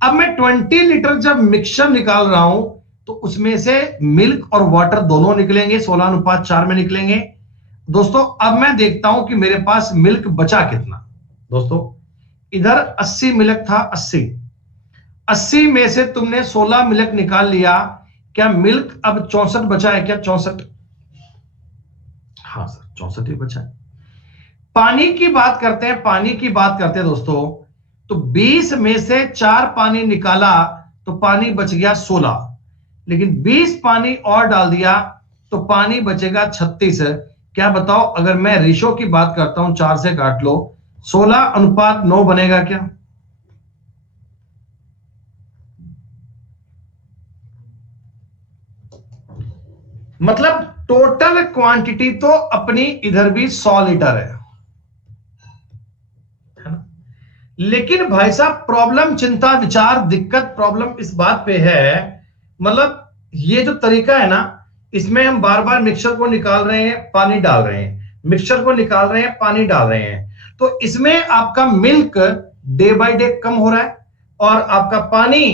अब मैं 20 लीटर जब मिक्सचर निकाल रहा हूं तो उसमें से मिल्क और वाटर दोनों निकलेंगे, 16:4 में निकलेंगे। दोस्तों अब मैं देखता हूं कि मेरे पास मिल्क बचा कितना। दोस्तों इधर 80 मिल्क था, 80 में से तुमने 16 मिल्क निकाल लिया, क्या मिल्क अब 64 बचा है क्या? 64, हाँ सर 64 ही बचा है। पानी की बात करते हैं दोस्तों, तो 20 में से 4 पानी निकाला तो पानी बच गया 16, लेकिन 20 पानी और डाल दिया तो पानी बचेगा 36। क्या बताओ, अगर मैं रेशो की बात करता हूं, 4 से काट लो, 16:9 बनेगा क्या? मतलब टोटल क्वांटिटी तो अपनी इधर भी 100 लीटर है ना? लेकिन भाई साहब प्रॉब्लम, चिंता, विचार, दिक्कत, प्रॉब्लम इस बात पे है, मतलब ये जो तरीका है ना, इसमें हम बार बार मिक्सचर को निकाल रहे हैं, पानी डाल रहे हैं, मिक्सचर को निकाल रहे हैं, पानी डाल रहे हैं, तो इसमें आपका मिल्क डे बाय डे कम हो रहा है और आपका पानी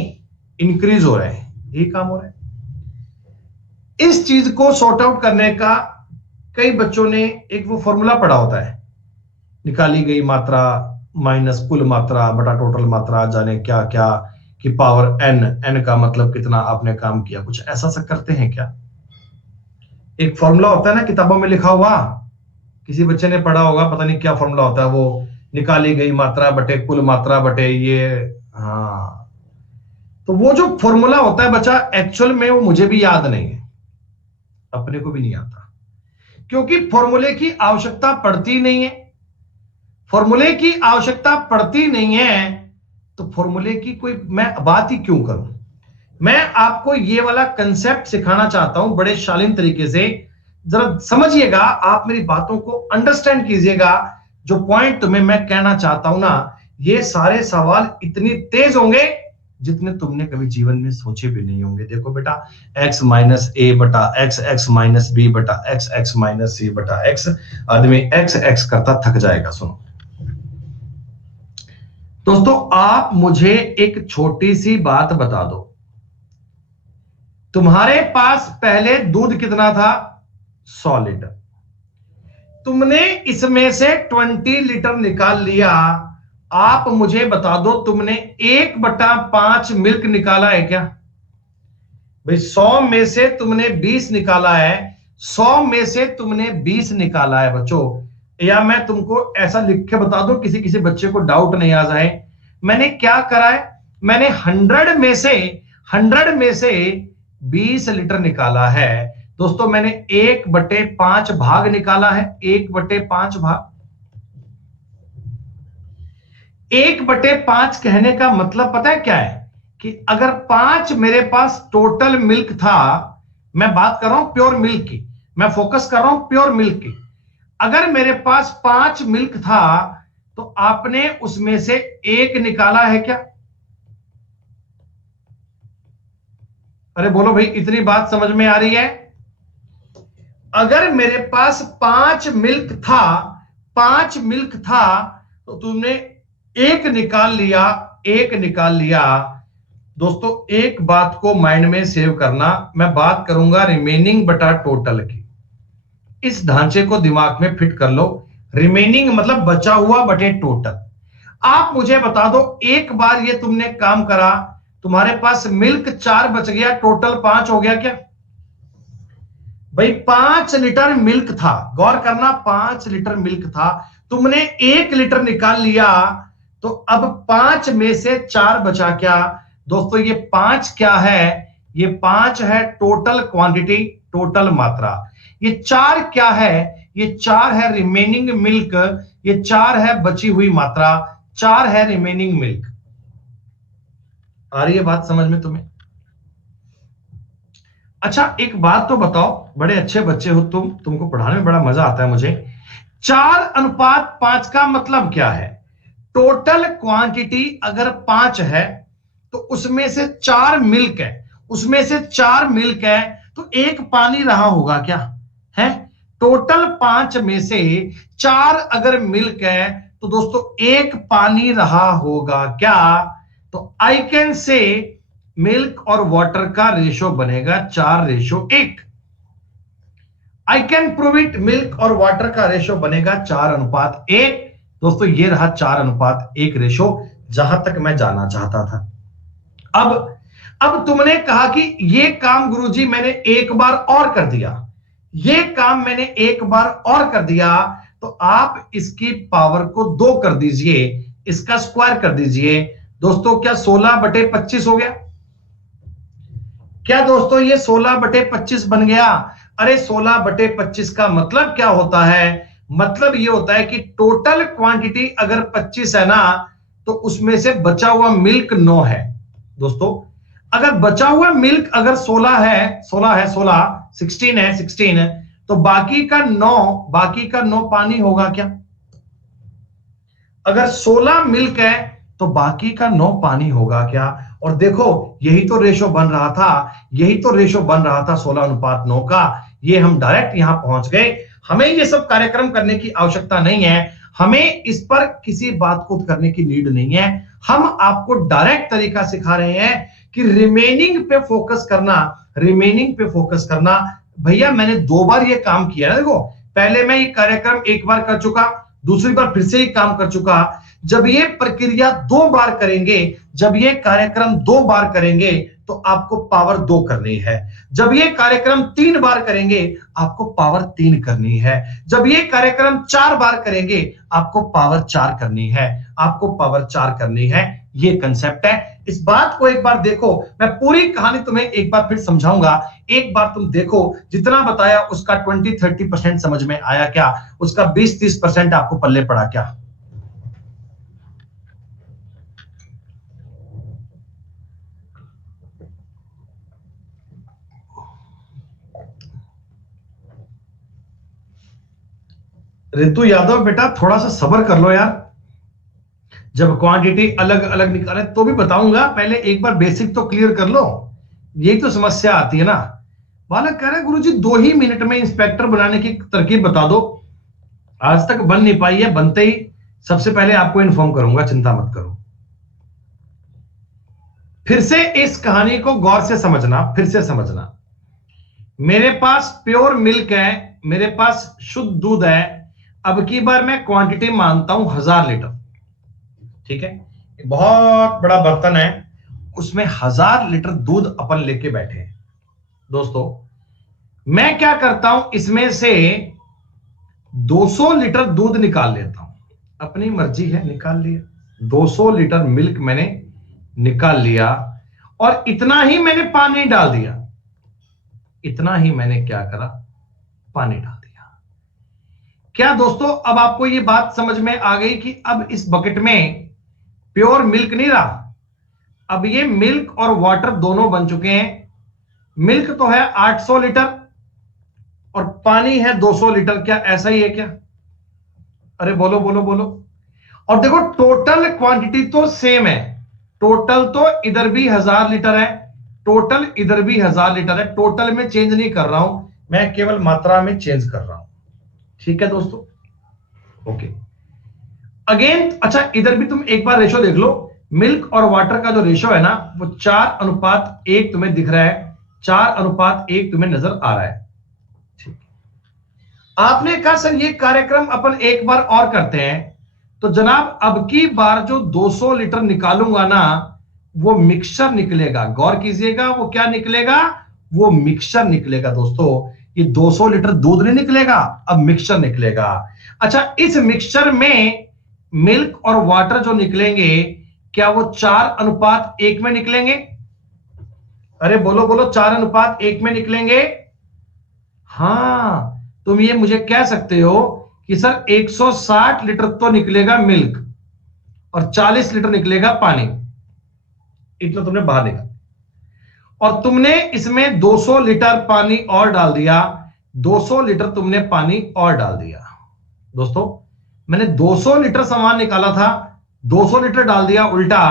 इंक्रीज हो रहा है, यही काम हो रहा है। इस चीज को सॉर्ट आउट करने का कई बच्चों ने एक वो फॉर्मूला पढ़ा होता है, निकाली गई मात्रा माइनस कुल मात्रा बटा टोटल मात्रा, जाने क्या क्या की पावर n का मतलब कितना आपने काम किया, कुछ ऐसा सा करते हैं क्या? एक फॉर्मूला होता है ना किताबों में लिखा हुआ, किसी बच्चे ने पढ़ा होगा, पता नहीं क्या फॉर्मूला होता है वो, निकाली गई मात्रा बटे कुल मात्रा बटे ये, हाँ। तो वो जो फॉर्मूला होता है बच्चा, एक्चुअल में वो मुझे भी याद नहीं है, अपने को भी नहीं आता, क्योंकि फॉर्मूले की आवश्यकता पड़ती नहीं है। फॉर्मूले की आवश्यकता पड़ती नहीं है तो फॉर्मूले की कोई मैं बात ही क्यों करूं? मैं आपको ये वाला कंसेप्ट सिखाना चाहता हूं बड़े शालीन तरीके से, जरा समझिएगा, आप मेरी बातों को अंडरस्टैंड कीजिएगा। जो पॉइंट तुम्हें मैं कहना चाहता हूं ना, ये सारे सवाल इतनी तेज होंगे जितने तुमने कभी जीवन में सोचे भी नहीं होंगे। देखो बेटा, x माइनस ए बटा एक्स, एक्स माइनस बी बटा एक्स, एक्स माइनस सी बटा एक्स, आदमी एक्स एक्स करता थक जाएगा। सुनो दोस्तों, आप मुझे एक छोटी सी बात बता दो, तुम्हारे पास पहले दूध कितना था? 100 लीटर। तुमने इसमें से 20 लीटर निकाल लिया। आप मुझे बता दो, तुमने 1/5 मिल्क निकाला है क्या? भाई 100 में से तुमने 20 निकाला है, 100 में से तुमने 20 निकाला है बच्चों। या मैं तुमको ऐसा लिख के बता दूं, किसी किसी बच्चे को डाउट नहीं आ जाए, मैंने क्या करा है, मैंने 100 में से 20 लीटर निकाला है। दोस्तों मैंने 1/5 भाग निकाला है, 1/5 भाग। 1/5 कहने का मतलब पता है क्या है, कि अगर 5 मेरे पास टोटल मिल्क था, मैं बात कर रहा हूं प्योर मिल्क की, मैं फोकस कर रहा हूं प्योर मिल्क की, अगर मेरे पास 5 मिल्क था तो आपने उसमें से एक निकाला है क्या? अरे बोलो भाई, इतनी बात समझ में आ रही है? अगर मेरे पास 5 मिल्क था तो तुमने एक निकाल लिया, एक निकाल लिया। दोस्तों एक बात को माइंड में सेव करना, मैं बात करूंगा रिमेनिंग बटा टोटल की। इस ढांचे को दिमाग में फिट कर लो, रिमेनिंग मतलब बचा हुआ बटे टोटल। आप मुझे बता दो, एक बार ये तुमने काम करा, तुम्हारे पास मिल्क 4 बच गया, टोटल 5 हो गया क्या? भाई 5 लीटर मिल्क था, गौर करना, 5 लीटर मिल्क था, तुमने 1 लीटर निकाल लिया, तो अब 5 में से 4 बचा क्या? दोस्तों ये 5 क्या है? ये 5 है टोटल क्वांटिटी, टोटल मात्रा। ये 4 क्या है? ये 4 है रिमेनिंग मिल्क, ये 4 है बची हुई मात्रा, 4 है रिमेनिंग मिल्क। आ रही है बात समझ में तुम्हें? अच्छा एक बात तो बताओ, बड़े अच्छे बच्चे हो तुम, तुमको पढ़ाने में बड़ा मजा आता है मुझे। 4:5 का मतलब क्या है? टोटल क्वांटिटी अगर 5 है तो उसमें से 4 मिल्क है, उसमें से 4 मिल्क है, तो एक पानी रहा होगा क्या? है टोटल 5 में से 4 अगर मिल्क है तो दोस्तों एक पानी रहा होगा क्या? तो आई कैन से मिल्क और वाटर का रेशो बनेगा 4:1। I can prove it, milk और वाटर का रेशो बनेगा 4:1। दोस्तों ये रहा 4:1 रेशो, जहां तक मैं जाना चाहता था। अब तुमने कहा कि ये काम गुरुजी मैंने एक बार और कर दिया, ये काम मैंने एक बार और कर दिया, तो आप इसकी पावर को 2 कर दीजिए, इसका स्क्वायर कर दीजिए। दोस्तों क्या 16/25 हो गया? क्या दोस्तों ये 16/25 बन गया? अरे 16/25 का मतलब क्या होता है? मतलब ये होता है कि टोटल क्वांटिटी अगर 25 है ना, तो उसमें से बचा हुआ मिल्क 9 है। दोस्तों अगर बचा हुआ मिल्क अगर 16 है, 16 है 16, तो बाकी का 9 पानी होगा क्या? अगर 16 मिल्क है तो बाकी का 9 पानी होगा क्या? और देखो यही तो रेशो बन रहा था, यही तो रेशो बन रहा था 16:9 का। ये हम डायरेक्ट यहां पहुंच गए। हमें ये सब कार्यक्रम करने की आवश्यकता नहीं है, हमें इस पर किसी बात को करने की नीड नहीं है। हम आपको डायरेक्ट तरीका सिखा रहे हैं कि रिमेनिंग पे फोकस करना, रिमेनिंग पे फोकस करना। भैया मैंने 2 बार ये काम किया ना, देखो पहले मैं ये कार्यक्रम एक बार कर चुका, दूसरी बार फिर से ही काम कर चुका। जब ये प्रक्रिया 2 बार करेंगे, जब ये कार्यक्रम 2 बार करेंगे तो आपको पावर 2 करनी है। जब ये कार्यक्रम 3 बार करेंगे आपको पावर 3 करनी है। जब ये कार्यक्रम 4 बार करेंगे आपको पावर 4 करनी है, आपको पावर 4 करनी है। ये कंसेप्ट है। इस बात को एक बार देखो, मैं पूरी कहानी तुम्हें एक बार फिर समझाऊंगा। एक बार तुम देखो, जितना बताया उसका 20-30% समझ में आया क्या? उसका 20-30% आपको पल्ले पड़ा क्या? रितु यादव बेटा थोड़ा सा सब्र कर लो यार, जब क्वांटिटी अलग अलग निकाले तो भी बताऊंगा, पहले एक बार बेसिक तो क्लियर कर लो। यही तो समस्या आती है ना। बालक कह रहे गुरुजी 2 ही मिनट में इंस्पेक्टर बनाने की तरकीब बता दो। आज तक बन नहीं पाई है, बनते ही सबसे पहले आपको इन्फॉर्म करूंगा, चिंता मत करो। फिर से इस कहानी को गौर से समझना, फिर से समझना। मेरे पास प्योर मिल्क है, मेरे पास शुद्ध दूध है। अब की बार मैं क्वांटिटी मानता हूं 1000 लीटर, ठीक है? एक बहुत बड़ा बर्तन है, उसमें 1000 लीटर दूध अपन लेके बैठे हैं। दोस्तों मैं क्या करता हूं, इसमें से 200 लीटर दूध निकाल लेता हूं, अपनी मर्जी है, निकाल लिया। 200 लीटर मिल्क मैंने निकाल लिया और इतना ही मैंने पानी डाल दिया, इतना ही मैंने क्या करा, पानी डाल दिया। क्या दोस्तों अब आपको यह बात समझ में आ गई कि अब इस बकेट में प्योर मिल्क नहीं रहा, अब ये मिल्क और वाटर दोनों बन चुके हैं। मिल्क तो है 800 लीटर और पानी है 200 लीटर। क्या ऐसा ही है क्या? अरे बोलो बोलो बोलो। और देखो टोटल क्वांटिटी तो सेम है, टोटल तो इधर भी 1000 लीटर है, टोटल इधर भी 1000 लीटर है, टोटल में चेंज नहीं कर रहा हूं, मैं केवल मात्रा में चेंज कर रहा हूं। ठीक है दोस्तों, ओके। अगेन अच्छा, इधर भी तुम एक बार रेशो देख लो, मिल्क और वाटर का जो रेशो है ना वो 4:1 तुम्हें दिख रहा है, 4:1 तुम्हें नजर आ रहा है। ठीक, आपने कहा सर ये कार्यक्रम अपन एक बार और करते हैं, तो जनाब अब की बार जो 200 लीटर निकालूंगा ना वो मिक्सचर निकलेगा, गौर कीजिएगा, वो क्या निकलेगा, वो मिक्सचर निकलेगा दोस्तों। ये 200 लीटर दूध नहीं निकलेगा, अब मिक्सचर निकलेगा। अच्छा, इस मिक्सचर में मिल्क और वाटर जो निकलेंगे क्या वो 4:1 में निकलेंगे? अरे बोलो बोलो, 4:1 में निकलेंगे? हां, तुम ये मुझे कह सकते हो कि सर 160 लीटर तो निकलेगा मिल्क और 40 लीटर निकलेगा पानी, इतना तुमने बाहर निकाला, और तुमने इसमें 200 लीटर पानी और डाल दिया, 200 लीटर तुमने पानी और डाल दिया। दोस्तों मैंने 200 लीटर सामान निकाला था, 200 लीटर डाल दिया उल्टा,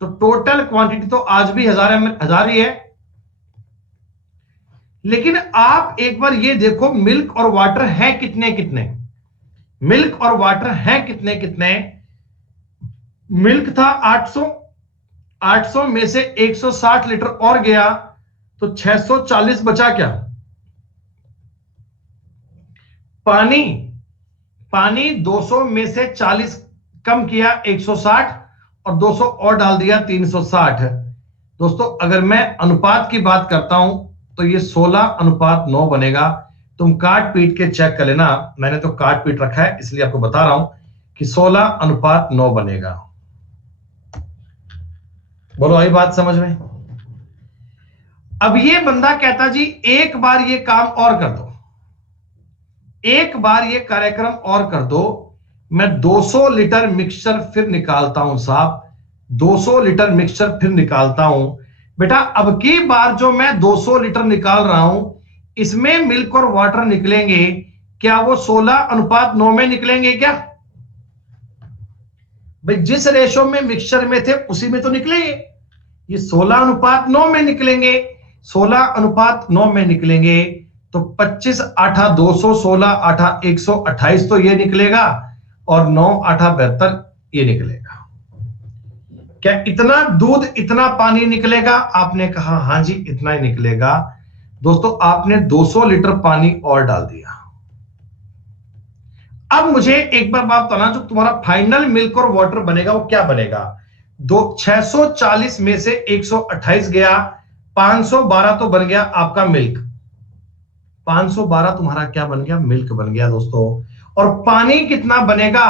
तो टोटल क्वांटिटी तो आज भी 1000 ही है। लेकिन आप एक बार ये देखो मिल्क और वाटर है कितने कितने, मिल्क और वाटर है कितने कितने। मिल्क था 800, 800 में से 160 लीटर और गया तो 640 बचा क्या? पानी, पानी 200 में से 40 कम किया 160 और 200 और डाल दिया 360। दोस्तों अगर मैं अनुपात की बात करता हूं तो ये 16:9 बनेगा। तुम काट पीट के चेक कर लेना, मैंने तो काट पीट रखा है इसलिए आपको बता रहा हूं कि 16:9 बनेगा। बोलो आई बात समझ में? अब ये बंदा कहता जी एक बार ये काम और कर दो, एक बार ये कार्यक्रम और कर दो, मैं 200 लीटर मिक्सचर फिर निकालता हूं साहब, 200 लीटर मिक्सचर फिर निकालता हूं। बेटा अब की बार जो मैं 200 लीटर निकाल रहा हूं इसमें मिल्क और वाटर निकलेंगे, क्या वो 16:9 में निकलेंगे क्या? भाई जिस रेशो में मिक्सचर में थे उसी में तो निकलेंगे, ये 16:9 में निकलेंगे, 16:9 में निकलेंगे तो 25 8 200, 16 8 128 तो ये निकलेगा और 9 8 72 ये निकलेगा। क्या इतना दूध इतना पानी निकलेगा? आपने कहा हां जी इतना ही निकलेगा। दोस्तों आपने 200 लीटर पानी और डाल दिया। अब मुझे एक बार बात बताना, जो तुम्हारा फाइनल मिल्क और वाटर बनेगा वो क्या बनेगा? 640 में से 128 गया, 512 तो बन गया आपका मिल्क, 512 तुम्हारा क्या बन गया? मिल्क बन गया दोस्तों। और पानी कितना बनेगा?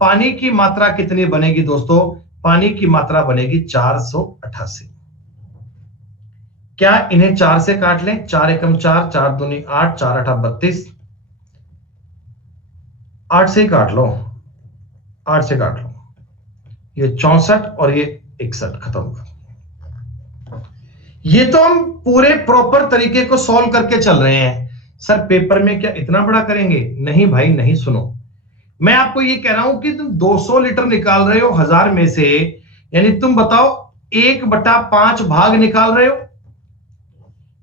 पानी की मात्रा कितनी बनेगी दोस्तों? पानी की मात्रा बनेगी 488। क्या इन्हें 4 से काट लें? 4 एकम 4, 4 दूनी 8, 4 8 32, 8 से ही काट लो, 8 से काट लो, ये 64 और ये 61 खत्म हुआ। ये तो हम पूरे प्रॉपर तरीके को सॉल्व करके चल रहे हैं। सर पेपर में क्या इतना बड़ा करेंगे? नहीं भाई नहीं, सुनो, मैं आपको ये कह रहा हूं कि तुम 200 लीटर निकाल रहे हो 1000 में से, यानी तुम बताओ 1/5 भाग निकाल रहे हो,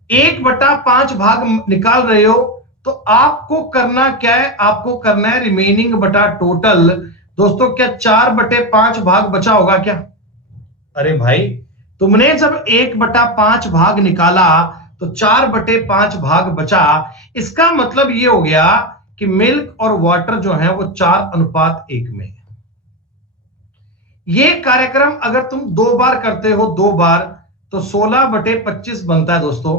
1/5 भाग निकाल रहे हो, तो आपको करना क्या है? आपको करना है रिमेनिंग बटा टोटल। दोस्तों क्या 4/5 भाग बचा होगा क्या? अरे भाई तुमने जब 1/5 भाग निकाला तो 4/5 भाग बचा, इसका मतलब ये हो गया कि मिल्क और वाटर जो है वो 4:1 में। ये कार्यक्रम अगर तुम 2 बार करते हो, 2 बार, तो 16/25 बनता है दोस्तों।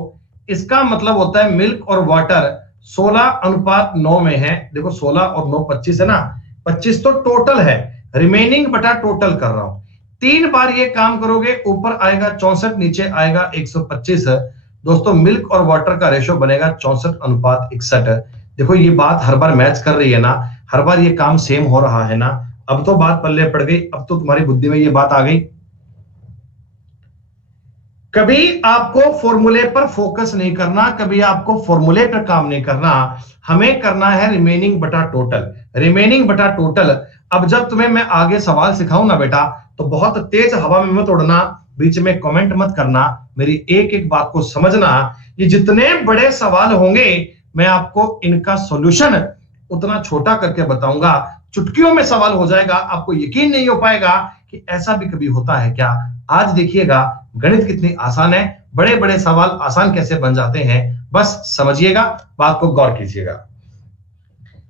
इसका मतलब होता है मिल्क और वाटर 16:9 में है। देखो 16 और 9 25 है ना, 25 तो टोटल है, रिमेनिंग बटा टोटल कर रहा हूं। 3 बार ये काम करोगे, ऊपर आएगा 64, नीचे आएगा 125। दोस्तों मिल्क और वाटर का रेशो बनेगा 64:61। देखो ये बात हर बार मैच कर रही है ना, हर बार ये काम सेम हो रहा है ना। अब तो बात पल्ले पड़ गई, अब तो तुम्हारी बुद्धि में ये बात आ गई। कभी आपको फॉर्मूले पर फोकस नहीं करना, कभी आपको फॉर्मूले पर काम नहीं करना, हमें करना है रिमेनिंग बटा टोटल। रिमेनिंग बटा टोटल अब जब तुम्हें मैं आगे सवाल सिखाऊं ना बेटा, तो बहुत तेज हवा में मत उड़ना, बीच में कमेंट मत करना, मेरी एक एक बात को समझना। ये जितने बड़े सवाल होंगे मैं आपको इनका सॉल्यूशन उतना छोटा करके बताऊंगा, चुटकियों में सवाल हो जाएगा, आपको यकीन नहीं हो पाएगा कि ऐसा भी कभी होता है क्या। आज देखिएगा गणित कितनी आसान है, बड़े बड़े सवाल आसान कैसे बन जाते हैं, बस समझिएगा, बात को गौर कीजिएगा।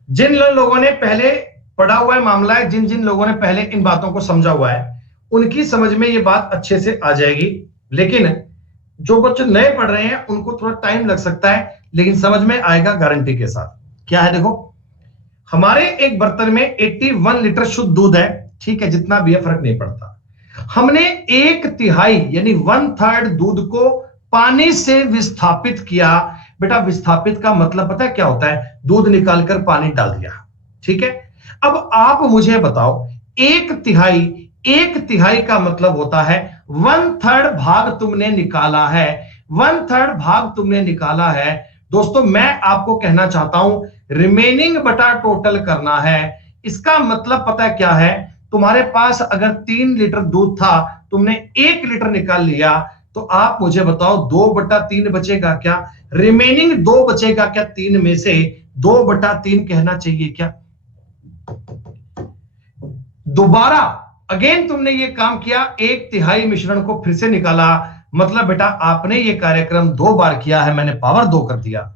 जिन लोगों ने पहले पढ़ा हुआ है मामला है, जिन जिन लोगों ने पहले इन बातों को समझा हुआ है, उनकी समझ में ये बात अच्छे से आ जाएगी। लेकिन जो बच्चे नए पढ़ रहे हैं उनको थोड़ा टाइम लग सकता है, लेकिन समझ में आएगा गारंटी के साथ। क्या है देखो, हमारे एक बर्तन में 81 लीटर शुद्ध दूध है, ठीक है, जितना भी है फर्क नहीं पड़ता। हमने 1/3 यानी 1/3 दूध को पानी से विस्थापित किया। बेटा विस्थापित का मतलब पता है क्या होता है, दूध निकालकर पानी डाल दिया, ठीक है। अब आप मुझे बताओ, 1/3 का मतलब होता है 1/3 भाग तुमने निकाला है, 1/3 भाग तुमने निकाला है। दोस्तों मैं आपको कहना चाहता हूं रिमेनिंग बटा टोटल करना है। इसका मतलब पता है क्या है, तुम्हारे पास अगर 3 लीटर दूध था, तुमने 1 लीटर निकाल लिया, तो आप मुझे बताओ 2/3 बचेगा क्या, रिमेनिंग 2 बचेगा क्या, 3 में से 2/3 कहना चाहिए क्या। दोबारा अगेन तुमने ये काम किया, 1/3 मिश्रण को फिर से निकाला, मतलब बेटा आपने ये कार्यक्रम 2 बार किया है, मैंने पावर 2 कर दिया।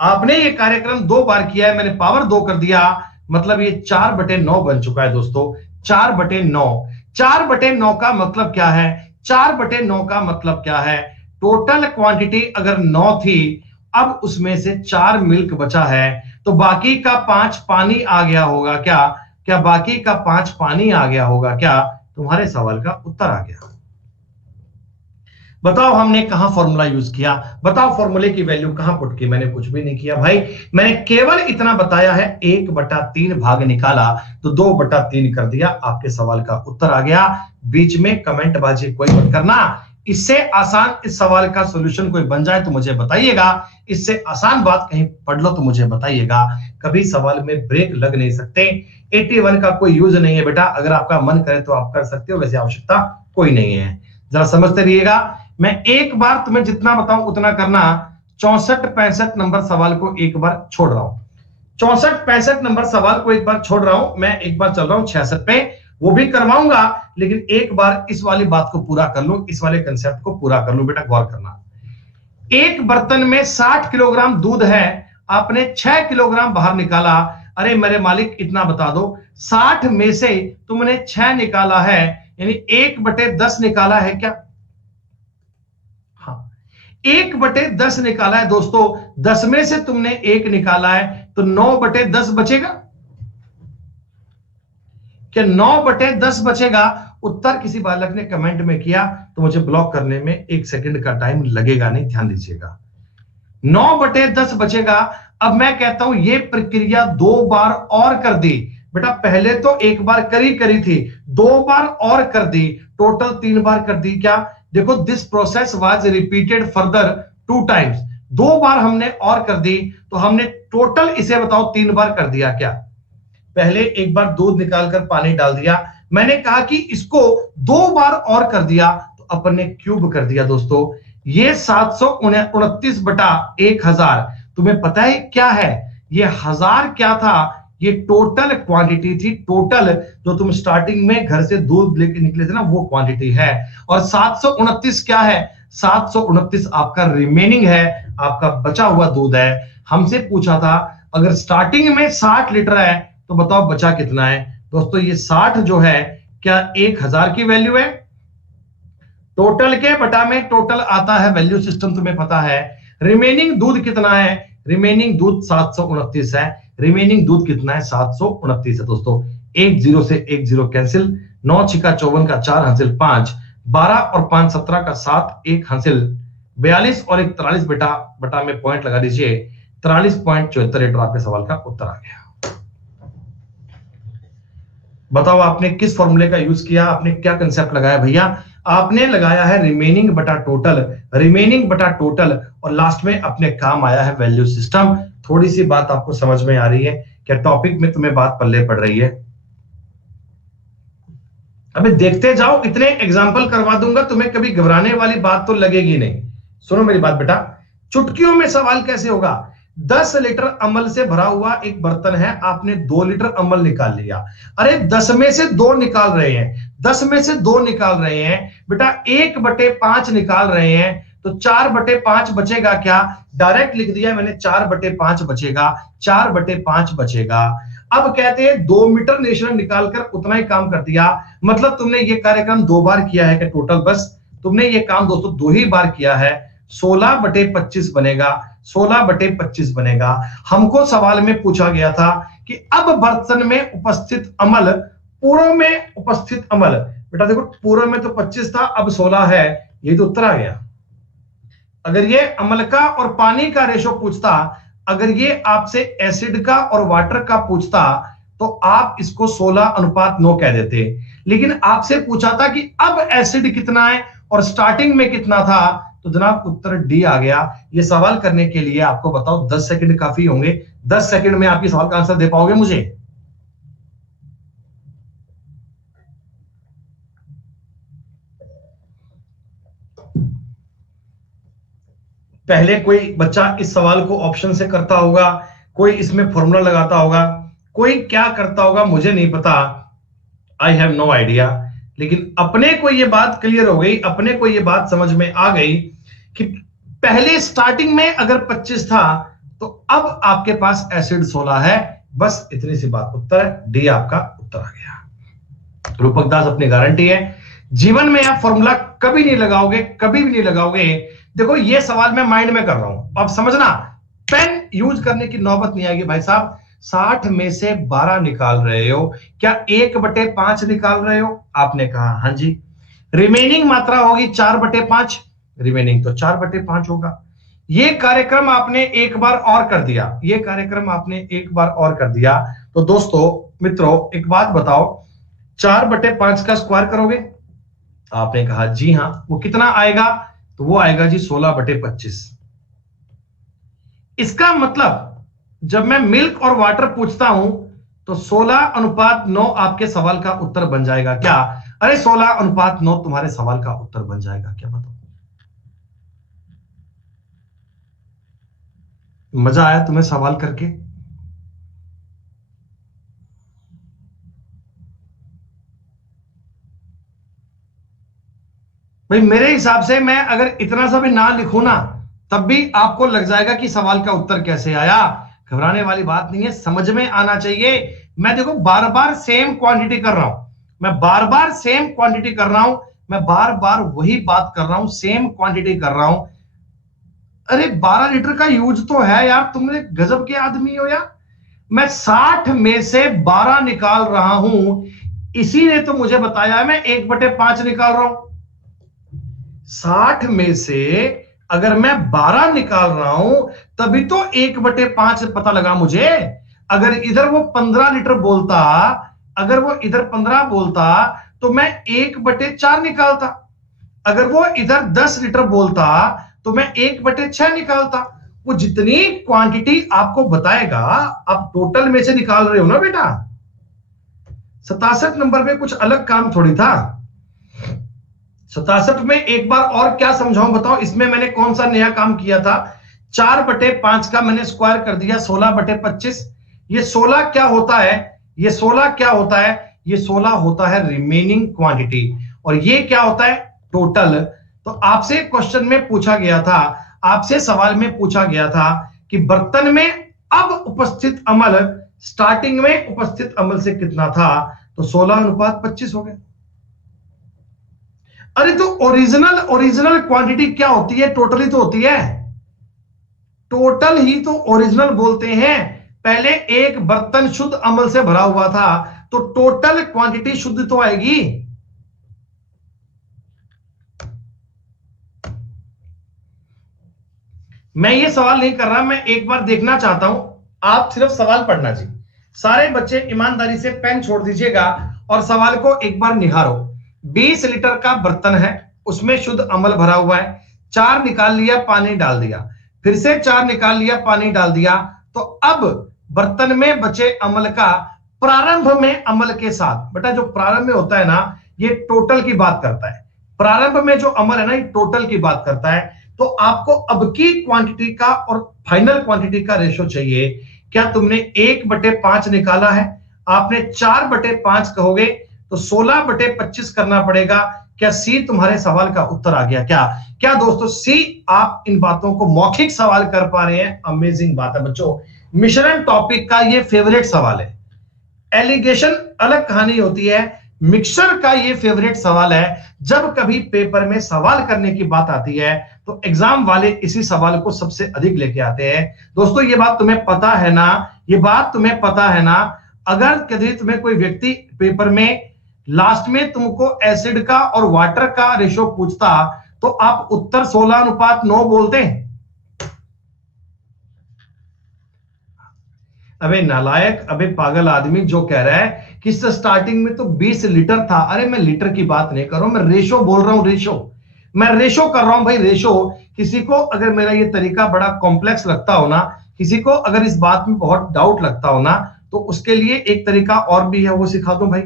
आपने ये कार्यक्रम 2 बार किया है, मैंने पावर 2 कर दिया, मतलब ये 4/9 बन चुका है दोस्तों, 4/9। 4/9 का मतलब क्या है, 4/9 का मतलब क्या है, टोटल क्वांटिटी अगर 9 थी, अब उसमें से 4 मिल्क बचा है, तो बाकी का 5 पानी आ गया होगा क्या, क्या बाकी का 5 पानी आ गया होगा क्या। तुम्हारे सवाल का उत्तर आ गया। बताओ हमने कहां फॉर्मूला यूज किया, बताओ फॉर्मूले की वैल्यू कहां पुट की, मैंने कुछ भी नहीं किया भाई, मैंने केवल इतना बताया है 1/3 भाग निकाला तो 2/3 कर दिया, आपके सवाल का उत्तर आ गया। बीच में कमेंट बाजी कोई मत करना, इससे आसान इस सवाल का सॉल्यूशन कोई बन जाए तो मुझे बताइएगा, इससे आसान बात कहीं पढ़ लो तो मुझे बताइएगा। कभी सवाल में ब्रेक लग नहीं सकते, 81 का कोई यूज नहीं है बेटा, अगर आपका मन करे तो आप कर सकते हो, वैसे आवश्यकता कोई नहीं है। जरा समझते रहिएगा, मैं एक बार तुम्हें जितना बताऊं उतना करना। 64-65 नंबर सवाल को एक बार छोड़ रहा हूं, 64-65 नंबर सवाल को एक बार छोड़ रहा हूं, मैं एक बार चल रहा हूं 66 पे, वो भी करवाऊंगा, लेकिन एक बार इस वाली बात को पूरा कर लूं, इस वाले कंसेप्ट को पूरा कर लूं। बेटा गौर करना, एक बर्तन में 60 किलोग्राम दूध है, आपने 6 किलोग्राम बाहर निकाला। अरे मेरे मालिक इतना बता दो, 60 में से तुमने 6 निकाला है, यानी 1/10 निकाला है क्या, 1/10 निकाला है दोस्तों, 10 में से तुमने 1 निकाला है, तो 9/10 बचेगा क्या, 9/10 बचेगा। उत्तर किसी बालक ने कमेंट में किया तो मुझे ब्लॉक करने में 1 सेकंड का टाइम लगेगा नहीं, ध्यान दीजिएगा, 9/10 बचेगा। अब मैं कहता हूं ये प्रक्रिया 2 बार और कर दी, बेटा पहले तो 1 बार करी थी, 2 बार और कर दी, टोटल 3 बार कर दी क्या। देखो this process was repeated further 2 times, 2 बार हमने और कर दी, तो हमने टोटल इसे बताओ 3 बार कर दिया क्या। पहले 1 बार दूध निकालकर पानी डाल दिया, मैंने कहा कि इसको 2 बार और कर दिया, तो अपन ने क्यूब कर दिया दोस्तों। ये 729/1000, तुम्हें पता है क्या है, ये 1000 क्या था, ये टोटल क्वांटिटी थी, टोटल जो तुम स्टार्टिंग में घर से दूध लेके निकले थे ना, वो क्वांटिटी है। और 729 क्या है, 729 आपका रिमेनिंग है, आपका बचा हुआ दूध है। हमसे पूछा था अगर स्टार्टिंग में 60 लीटर है तो बताओ बचा कितना है। दोस्तों ये 60 जो है क्या 1000 की वैल्यू है, टोटल के बटा में टोटल आता है, वैल्यू सिस्टम तुम्हें पता है। रिमेनिंग दूध कितना है, रिमेनिंग दूध 729 है, रिमेनिंग दूध कितना है 729 है दोस्तों। 1 0 से 1 0 कैंसिल, 9 छिका 54 का 4 हासिल 5, 12 और 5 17 का 7 1 हासिल, 42 और 1 43 बटा में पॉइंट लगा दीजिए, 43.74 लीटर आपके सवाल का उत्तर आ गया। बताओ आपने किस फॉर्मूले का यूज किया, आपने क्या कंसेप्ट लगाया भैया, आपने लगाया है रिमेनिंग बटा टोटल, रिमेनिंग बटा टोटल, और लास्ट में अपने काम आया है वैल्यू सिस्टम। थोड़ी सी बात आपको समझ में आ रही है क्या, टॉपिक में तुम्हें बात पल्ले पड़ रही है। अबे देखते जाओ, इतने एग्जाम्पल करवा दूंगा, तुम्हें कभी घबराने वाली बात तो लगेगी नहीं। सुनो मेरी बात बेटा, चुटकियों में सवाल कैसे होगा। 10 लीटर अमल से भरा हुआ एक बर्तन है, आपने 2 लीटर अमल निकाल लिया। अरे 10 में से 2 निकाल रहे हैं, 10 में से 2 निकाल रहे हैं बेटा, 1/5 निकाल रहे हैं, तो 4/5 बचेगा क्या? डायरेक्ट लिख दिया मैंने, 4/5 बचेगा, 4/5 बचेगा। अब कहते हैं 2 मीटर नेशनल निकालकर उतना ही काम कर दिया। मतलब तुमने ये कार्यक्रम 2 बार किया है कि टोटल? बस तुमने ये काम दोस्तों 2 ही बार किया है। 16/25 बनेगा, 16/25 बनेगा। हमको सवाल में पूछा गया था कि अब बर्तन में उपस्थित अमल, पूर्व में उपस्थित अमल, बेटा देखो पूर्व में तो 25 था, अब 16 है, ये तो उत्तर आ गया। अगर ये अम्ल का और पानी का रेशो पूछता, अगर ये आपसे एसिड का और वाटर का पूछता, तो आप इसको 16:9 कह देते। लेकिन आपसे पूछा था कि अब एसिड कितना है और स्टार्टिंग में कितना था, तो जनाब उत्तर डी आ गया। ये सवाल करने के लिए आपको बताओ 10 सेकंड काफी होंगे। 10 सेकंड में आपकी सवाल का आंसर दे पाओगे मुझे? पहले कोई बच्चा इस सवाल को ऑप्शन से करता होगा, कोई इसमें फॉर्मूला लगाता होगा, कोई क्या करता होगा मुझे नहीं पता, आई हैव नो आइडिया। लेकिन अपने को ये बात क्लियर हो गई, अपने को ये बात समझ में आ गई कि पहले स्टार्टिंग में अगर 25 था, तो अब आपके पास एसिड 16 है। बस इतनी सी बात, उत्तर है डी, आपका उत्तर आ गया। रूपक दास अपनी गारंटी है, जीवन में आप फॉर्मूला कभी नहीं लगाओगे, कभी भी नहीं लगाओगे। देखो ये सवाल मैं माइंड में कर रहा हूं, अब समझना, पेन यूज करने की नौबत नहीं आएगी। भाई साहब 60 में से 12 निकाल रहे हो, क्या 1/5 निकाल रहे हो? आपने कहा हां जी। रिमेनिंग मात्रा होगी 4/5, रिमेनिंग तो 4/5 होगा। ये कार्यक्रम आपने एक बार और कर दिया, ये कार्यक्रम आपने एक बार और कर दिया। तो दोस्तों मित्रों एक बात बताओ, 4/5 का स्क्वायर करोगे? आपने कहा जी हां। वो कितना आएगा? तो वो आएगा जी 16/25। इसका मतलब जब मैं मिल्क और वाटर पूछता हूं, तो 16:9 आपके सवाल का उत्तर बन जाएगा क्या? अरे 16:9 तुम्हारे सवाल का उत्तर बन जाएगा क्या? बताओ, मजा आया तुम्हें सवाल करके? भाई मेरे हिसाब से मैं अगर इतना सा भी ना लिखूं ना, तब भी आपको लग जाएगा कि सवाल का उत्तर कैसे आया। घबराने वाली बात नहीं है, समझ में आना चाहिए। मैं देखो बार बार सेम क्वांटिटी कर रहा हूं, मैं बार बार सेम क्वांटिटी कर रहा हूं, मैं बार बार वही बात कर रहा हूं, सेम क्वांटिटी कर रहा हूं। अरे 12 लीटर का यूज तो है यार, तुमने गजब के आदमी हो यार। मैं 60 में से 12 निकाल रहा हूं, इसी ने तो मुझे बताया मैं 1/5 निकाल रहा हूं। 60 में से अगर मैं 12 निकाल रहा हूं, तभी तो 1/5 पता लगा मुझे। अगर इधर वो 15 लीटर बोलता, अगर वो इधर 15 बोलता, तो मैं 1/4 निकालता। अगर वो इधर 10 लीटर बोलता, तो मैं 1/6 निकालता। वो जितनी क्वांटिटी आपको बताएगा, आप टोटल में से निकाल रहे हो ना बेटा। 67 नंबर में कुछ अलग काम थोड़ी था। 67 में एक बार और क्या समझाऊं बताओ, इसमें मैंने कौन सा नया काम किया था? 4/5 का मैंने स्क्वायर कर दिया 16/25। ये 16 क्या होता है? ये 16 क्या होता है? ये 16 होता है रिमेनिंग क्वांटिटी, और ये क्या होता है? टोटल। तो आपसे क्वेश्चन में पूछा गया था, आपसे सवाल में पूछा गया था कि बर्तन में अब उपस्थित अमल स्टार्टिंग में उपस्थित अमल से कितना था, तो 16:25 हो गया। अरे तो ओरिजिनल ओरिजिनल क्वांटिटी क्या होती है? टोटल ही तो होती है, टोटल ही तो ओरिजिनल बोलते हैं। पहले एक बर्तन शुद्ध अमल से भरा हुआ था, तो टोटल क्वांटिटी शुद्ध तो आएगी। मैं ये सवाल नहीं कर रहा, मैं एक बार देखना चाहता हूं, आप सिर्फ सवाल पढ़ना जी। सारे बच्चे ईमानदारी से पेन छोड़ दीजिएगा और सवाल को एक बार निहारो। 20 लीटर का बर्तन है, उसमें शुद्ध अमल भरा हुआ है, 4 निकाल लिया, पानी डाल दिया, फिर से 4 निकाल लिया, पानी डाल दिया। तो अब बर्तन में बचे अमल का प्रारंभ में अमल के साथ, बेटा जो प्रारंभ में होता है ना, ये टोटल की बात करता है। प्रारंभ में जो अमल है ना, ये टोटल की बात करता है। तो आपको अब की क्वांटिटी का और फाइनल क्वांटिटी का रेशो चाहिए। क्या तुमने 1/5 निकाला है? आपने 4/5 कहोगे तो 16/25 करना पड़ेगा। क्या सी तुम्हारे सवाल का उत्तर आ गया? क्या क्या दोस्तों सी? आप इन बातों को मौखिक सवाल कर पा रहे हैं, अमेजिंग बात है बच्चों। मिश्रण टॉपिक का ये फेवरेट सवाल है। एलिगेशन अलग कहानी होती है, मिक्सचर का ये फेवरेट सवाल है। जब कभी पेपर में सवाल करने की बात आती है तो एग्जाम वाले इसी सवाल को सबसे अधिक लेके आते हैं। दोस्तों ये बात तुम्हें पता है ना? ये बात तुम्हें पता है ना? अगर कभी तुम्हें कोई व्यक्ति पेपर में लास्ट में तुमको एसिड का और वाटर का रेशो पूछता तो आप उत्तर 16:9 बोलते हैं? अबे नालायक, अबे पागल आदमी जो कह रहा है कि स्टार्टिंग में तो 20 लीटर था। अरे मैं लीटर की बात नहीं कर रहा हूं, मैं रेशो बोल रहा हूं। रेशो, मैं रेशो कर रहा हूं भाई, रेशो। किसी को अगर मेरा ये तरीका बड़ा कॉम्प्लेक्स लगता हो ना, किसी को अगर इस बात में बहुत डाउट लगता हो ना, तो उसके लिए एक तरीका और भी है, वो सिखा दूं भाई।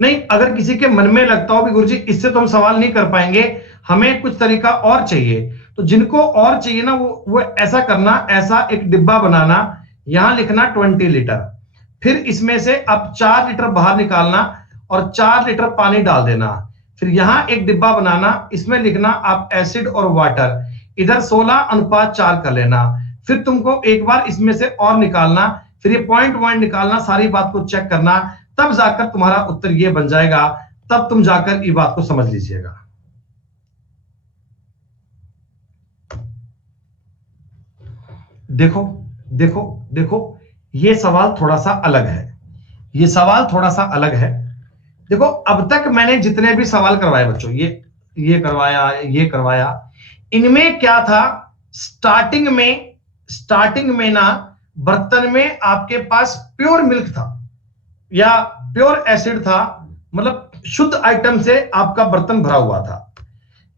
नहीं, अगर किसी के मन में लगता हो भी गुरुजी इससे तो हम सवाल नहीं कर पाएंगे, हमें कुछ तरीका और चाहिए, तो जिनको और चाहिए ना वो ऐसा करना, ऐसा एक डिब्बा बनाना, यहां लिखना 20 लीटर, फिर इसमें से अब 4 लीटर बाहर निकालना और 4 लीटर पानी डाल देना। फिर यहां एक डिब्बा बनाना, इसमें लिखना आप एसिड और वाटर, इधर 16:4 कर लेना। फिर तुमको एक बार इसमें से और निकालना, फिर ये पॉइंट पॉइंट निकालना, सारी बात को चेक करना, तब जाकर तुम्हारा उत्तर ये बन जाएगा। तब तुम जाकर ये बात को समझ लीजिएगा। देखो देखो देखो, ये सवाल थोड़ा सा अलग है, ये सवाल थोड़ा सा अलग है। देखो अब तक मैंने जितने भी सवाल करवाए बच्चों, ये करवाया, ये करवाया, इनमें क्या था? स्टार्टिंग में ना बर्तन में आपके पास प्योर मिल्क था या प्योर एसिड था, मतलब शुद्ध आइटम से आपका बर्तन भरा हुआ था।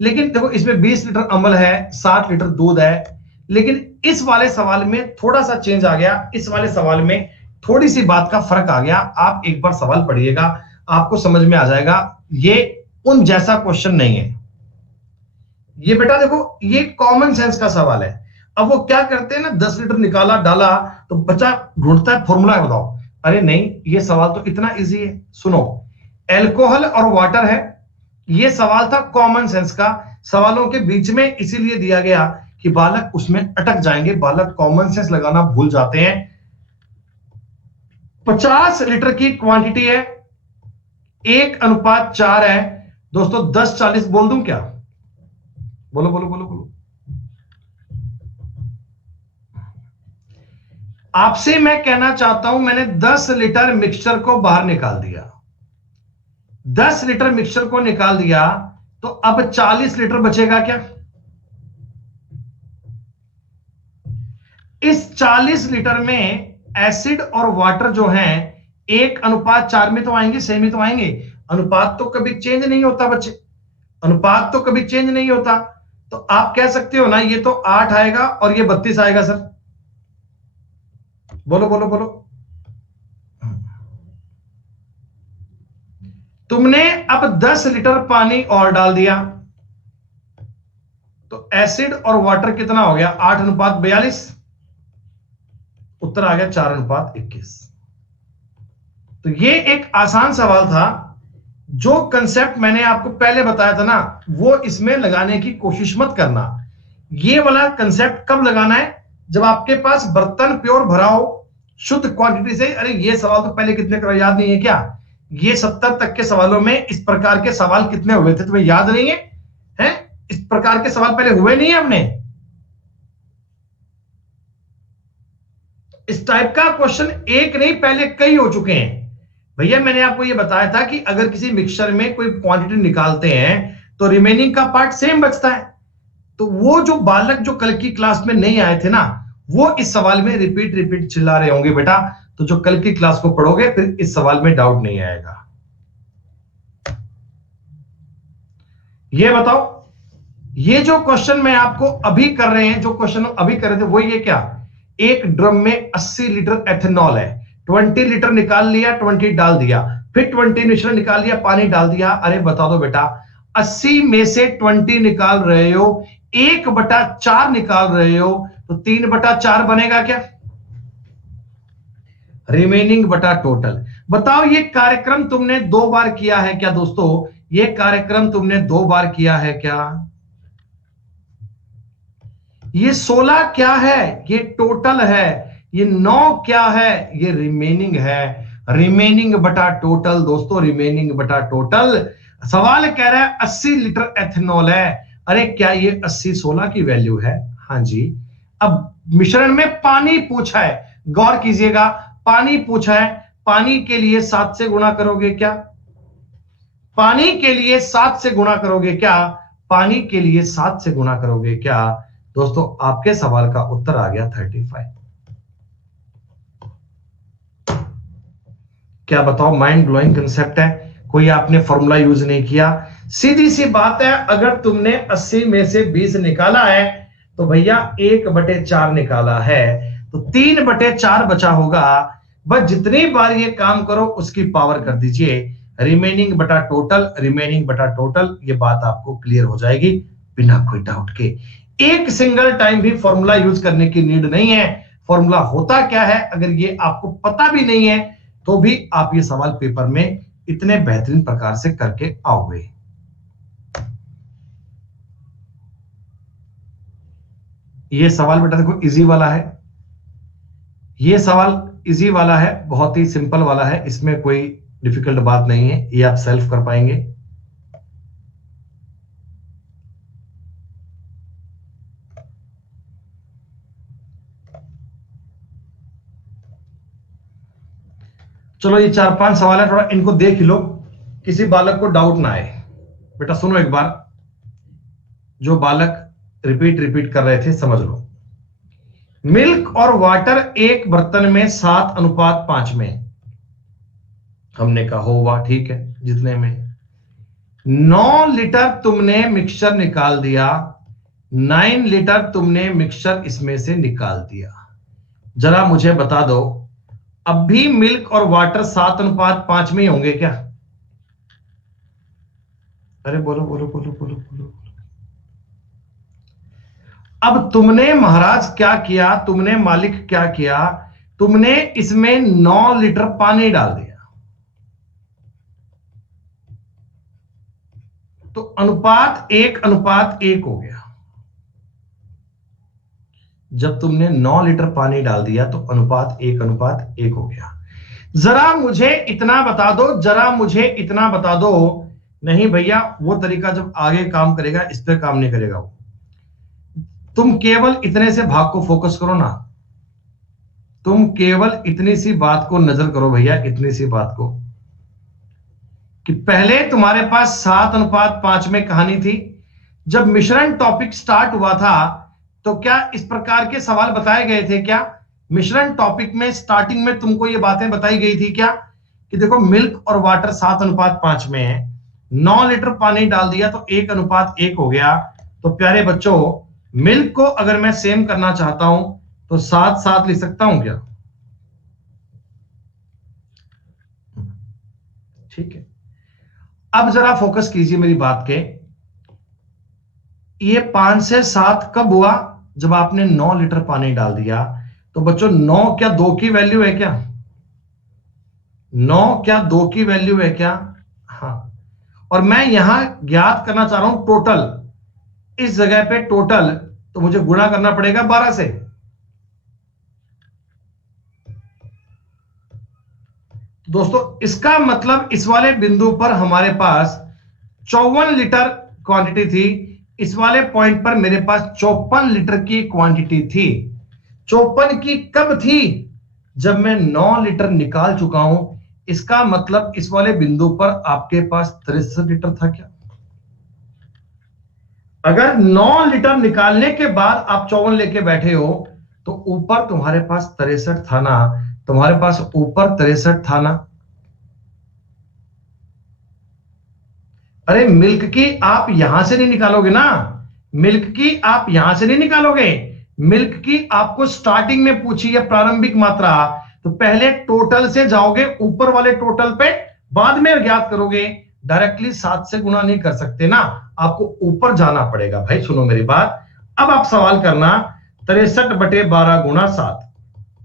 लेकिन देखो इसमें 20 लीटर अमल है, 60 लीटर दूध है। लेकिन इस वाले सवाल में थोड़ा सा चेंज आ गया, इस वाले सवाल में थोड़ी सी बात का फर्क आ गया। आप एक बार सवाल पढ़िएगा, आपको समझ में आ जाएगा। ये उन जैसा क्वेश्चन नहीं है ये बेटा। देखो ये कॉमन सेंस का सवाल है। अब वो क्या करते हैं ना, 10 लीटर निकाला डाला तो बच्चा ढूंढता है फॉर्मूला बताओ। अरे नहीं, ये सवाल तो इतना इजी है। सुनो, एल्कोहल और वाटर है, ये सवाल था कॉमन सेंस का। सवालों के बीच में इसीलिए दिया गया कि बालक उसमें अटक जाएंगे, बालक कॉमन सेंस लगाना भूल जाते हैं। 50 लीटर की क्वांटिटी है, 1:4 है। दोस्तों 10:40 बोल दूं क्या? बोलो बोलो बोलो बोलो। आपसे मैं कहना चाहता हूं, मैंने 10 लीटर मिक्सचर को बाहर निकाल दिया, 10 लीटर मिक्सचर को निकाल दिया, तो अब 40 लीटर बचेगा क्या? इस 40 लीटर में एसिड और वाटर जो है 1:4 में तो आएंगे, सेम ही तो आएंगे। अनुपात तो कभी चेंज नहीं होता बच्चे, अनुपात तो कभी चेंज नहीं होता। तो आप कह सकते हो ना, ये तो 8 आएगा और ये 32 आएगा सर। बोलो बोलो बोलो। तुमने अब 10 लीटर पानी और डाल दिया, तो एसिड और वाटर कितना हो गया? 8:42। उत्तर आ गया 4:21। तो ये एक आसान सवाल था। जो कंसेप्ट मैंने आपको पहले बताया था ना, वो इसमें लगाने की कोशिश मत करना। ये वाला कंसेप्ट कब लगाना है? जब आपके पास बर्तन प्योर भरा हो, शुद्ध क्वांटिटी से। अरे ये सवाल तो पहले कितने का याद नहीं है क्या? ये 70 तक के सवालों में इस प्रकार के सवाल कितने हुए थे, तुम्हें याद नहीं है? हैं? इस प्रकार के सवाल पहले हुए नहीं है हमने? इस टाइप का क्वेश्चन एक नहीं, पहले कई हो चुके हैं भैया। मैंने आपको यह बताया था कि अगर किसी मिक्सचर में कोई क्वांटिटी निकालते हैं तो रिमेनिंग का पार्ट सेम बचता है। तो वो जो बालक जो कल की क्लास में नहीं आए थे ना, वो इस सवाल में रिपीट रिपीट चिल्ला रहे होंगे बेटा। तो जो कल की क्लास को पढ़ोगे फिर इस सवाल में डाउट नहीं आएगा। ये बताओ, ये जो क्वेश्चन मैं आपको अभी कर रहे हैं, जो क्वेश्चन अभी कर रहे थे, वो ये क्या? एक ड्रम में 80 लीटर एथेनॉल है, 20 लीटर निकाल लिया, 20 डाल दिया, फिर 20 मिश्रण निकाल लिया, पानी डाल दिया। अरे बता दो बेटा, 80 में से 20 निकाल रहे हो, 1/4 निकाल रहे हो, तो 3/4 बनेगा क्या? रिमेनिंग बटा टोटल। बताओ ये कार्यक्रम तुमने 2 बार किया है क्या दोस्तों? ये कार्यक्रम तुमने 2 बार किया है क्या? ये 16 क्या है? ये टोटल है। ये 9 क्या है? ये रिमेनिंग है। रिमेनिंग बटा टोटल दोस्तों, रिमेनिंग बटा टोटल। सवाल कह रहा है 80 लीटर एथेनॉल है। अरे क्या ये 80 16 की वैल्यू है? हाँ जी। अब मिश्रण में पानी पूछा है, गौर कीजिएगा, पानी पूछा है। पानी के लिए 7 से गुणा करोगे क्या? पानी के लिए 7 से गुणा करोगे क्या? पानी के लिए 7 से गुणा करोगे क्या? दोस्तों आपके सवाल का उत्तर आ गया 35। क्या बताओ, माइंड ब्लोइंग कंसेप्ट है। कोई आपने फॉर्मूला यूज नहीं किया, सीधी सी बात है। अगर तुमने 80 में से 20 निकाला है तो भैया 1/4 निकाला है, तो 3/4 बचा होगा। बस जितनी बार ये काम करो उसकी पावर कर दीजिए। रिमेनिंग बटा टोटल, रिमेनिंग बटा टोटल, ये बात आपको क्लियर हो जाएगी बिना कोई डाउट के। एक सिंगल टाइम भी फॉर्मूला यूज करने की नीड नहीं है। फॉर्मूला होता क्या है अगर ये आपको पता भी नहीं है तो भी आप ये सवाल पेपर में इतने बेहतरीन प्रकार से करके आओगे। ये सवाल बेटा देखो इजी वाला है। ये सवाल इजी वाला है, बहुत ही सिंपल वाला है, इसमें कोई डिफिकल्ट बात नहीं है, ये आप सेल्फ कर पाएंगे। चलो ये 4-5 सवाल है, थोड़ा इनको देख लो, किसी बालक को डाउट ना आए। बेटा सुनो एक बार, जो बालक रिपीट रिपीट कर रहे थे समझ लो। मिल्क और वाटर एक बर्तन में 7:5 में, हमने कहा होगा ठीक है, जितने में 9 लीटर तुमने मिक्सचर निकाल दिया, 9 लीटर तुमने मिक्सचर इसमें से निकाल दिया। जरा मुझे बता दो, अब भी मिल्क और वाटर 7:5 में ही होंगे क्या? अरे बोलो बोलो बोलो बोलो बोलो। अब तुमने महाराज क्या किया, तुमने मालिक क्या किया, तुमने इसमें 9 लीटर पानी डाल दिया, तो अनुपात 1:1 हो गया। जब तुमने 9 लीटर पानी डाल दिया तो अनुपात 1:1 हो गया। जरा मुझे इतना बता दो, जरा मुझे इतना बता दो। नहीं भैया वो तरीका जब आगे काम करेगा, इस पे काम नहीं करेगा वो। तुम केवल इतने से भाग को फोकस करो ना, तुम केवल इतनी सी बात को नजर करो भैया, इतनी सी बात को, कि पहले तुम्हारे पास 7:5 में कहानी थी। जब मिश्रण टॉपिक स्टार्ट हुआ था तो क्या इस प्रकार के सवाल बताए गए थे क्या? मिश्रण टॉपिक में स्टार्टिंग में तुमको ये बातें बताई गई थी क्या, कि देखो मिल्क और वाटर 7:5 में है, 9 लीटर पानी डाल दिया तो 1:1 हो गया। तो प्यारे बच्चों, मिल्क को अगर मैं सेम करना चाहता हूं तो 7 लिख सकता हूं क्या? ठीक है, अब जरा फोकस कीजिए मेरी बात के। ये 5 से 7 कब हुआ? जब आपने 9 लीटर पानी डाल दिया। तो बच्चों 9 क्या 2 की वैल्यू है क्या? 9 क्या 2 की वैल्यू है क्या? हाँ। और मैं यहां ज्ञात करना चाह रहा हूं टोटल, इस जगह पे टोटल, तो मुझे गुणा करना पड़ेगा 12 से। दोस्तों इसका मतलब इस वाले बिंदु पर हमारे पास 54 लीटर क्वांटिटी थी, इस वाले पॉइंट पर मेरे पास 54 लीटर की क्वांटिटी थी। 54 की कब थी? जब मैं 9 लीटर निकाल चुका हूं। इसका मतलब इस वाले बिंदु पर आपके पास 63 लीटर था क्या? अगर 9 लीटर निकालने के बाद आप 54 लेके बैठे हो तो ऊपर तुम्हारे पास 63 था ना, तुम्हारे पास ऊपर 63 था ना। अरे मिल्क की आप यहां से नहीं निकालोगे ना, मिल्क की आप यहां से नहीं निकालोगे, मिल्क की आपको स्टार्टिंग में पूछी है प्रारंभिक मात्रा, तो पहले टोटल से जाओगे ऊपर वाले टोटल पे, बाद में ज्ञात करोगे। डायरेक्टली 7 से गुणा नहीं कर सकते ना, आपको ऊपर जाना पड़ेगा। भाई सुनो मेरी बात, अब आप सवाल करना 63/12 गुणा 7,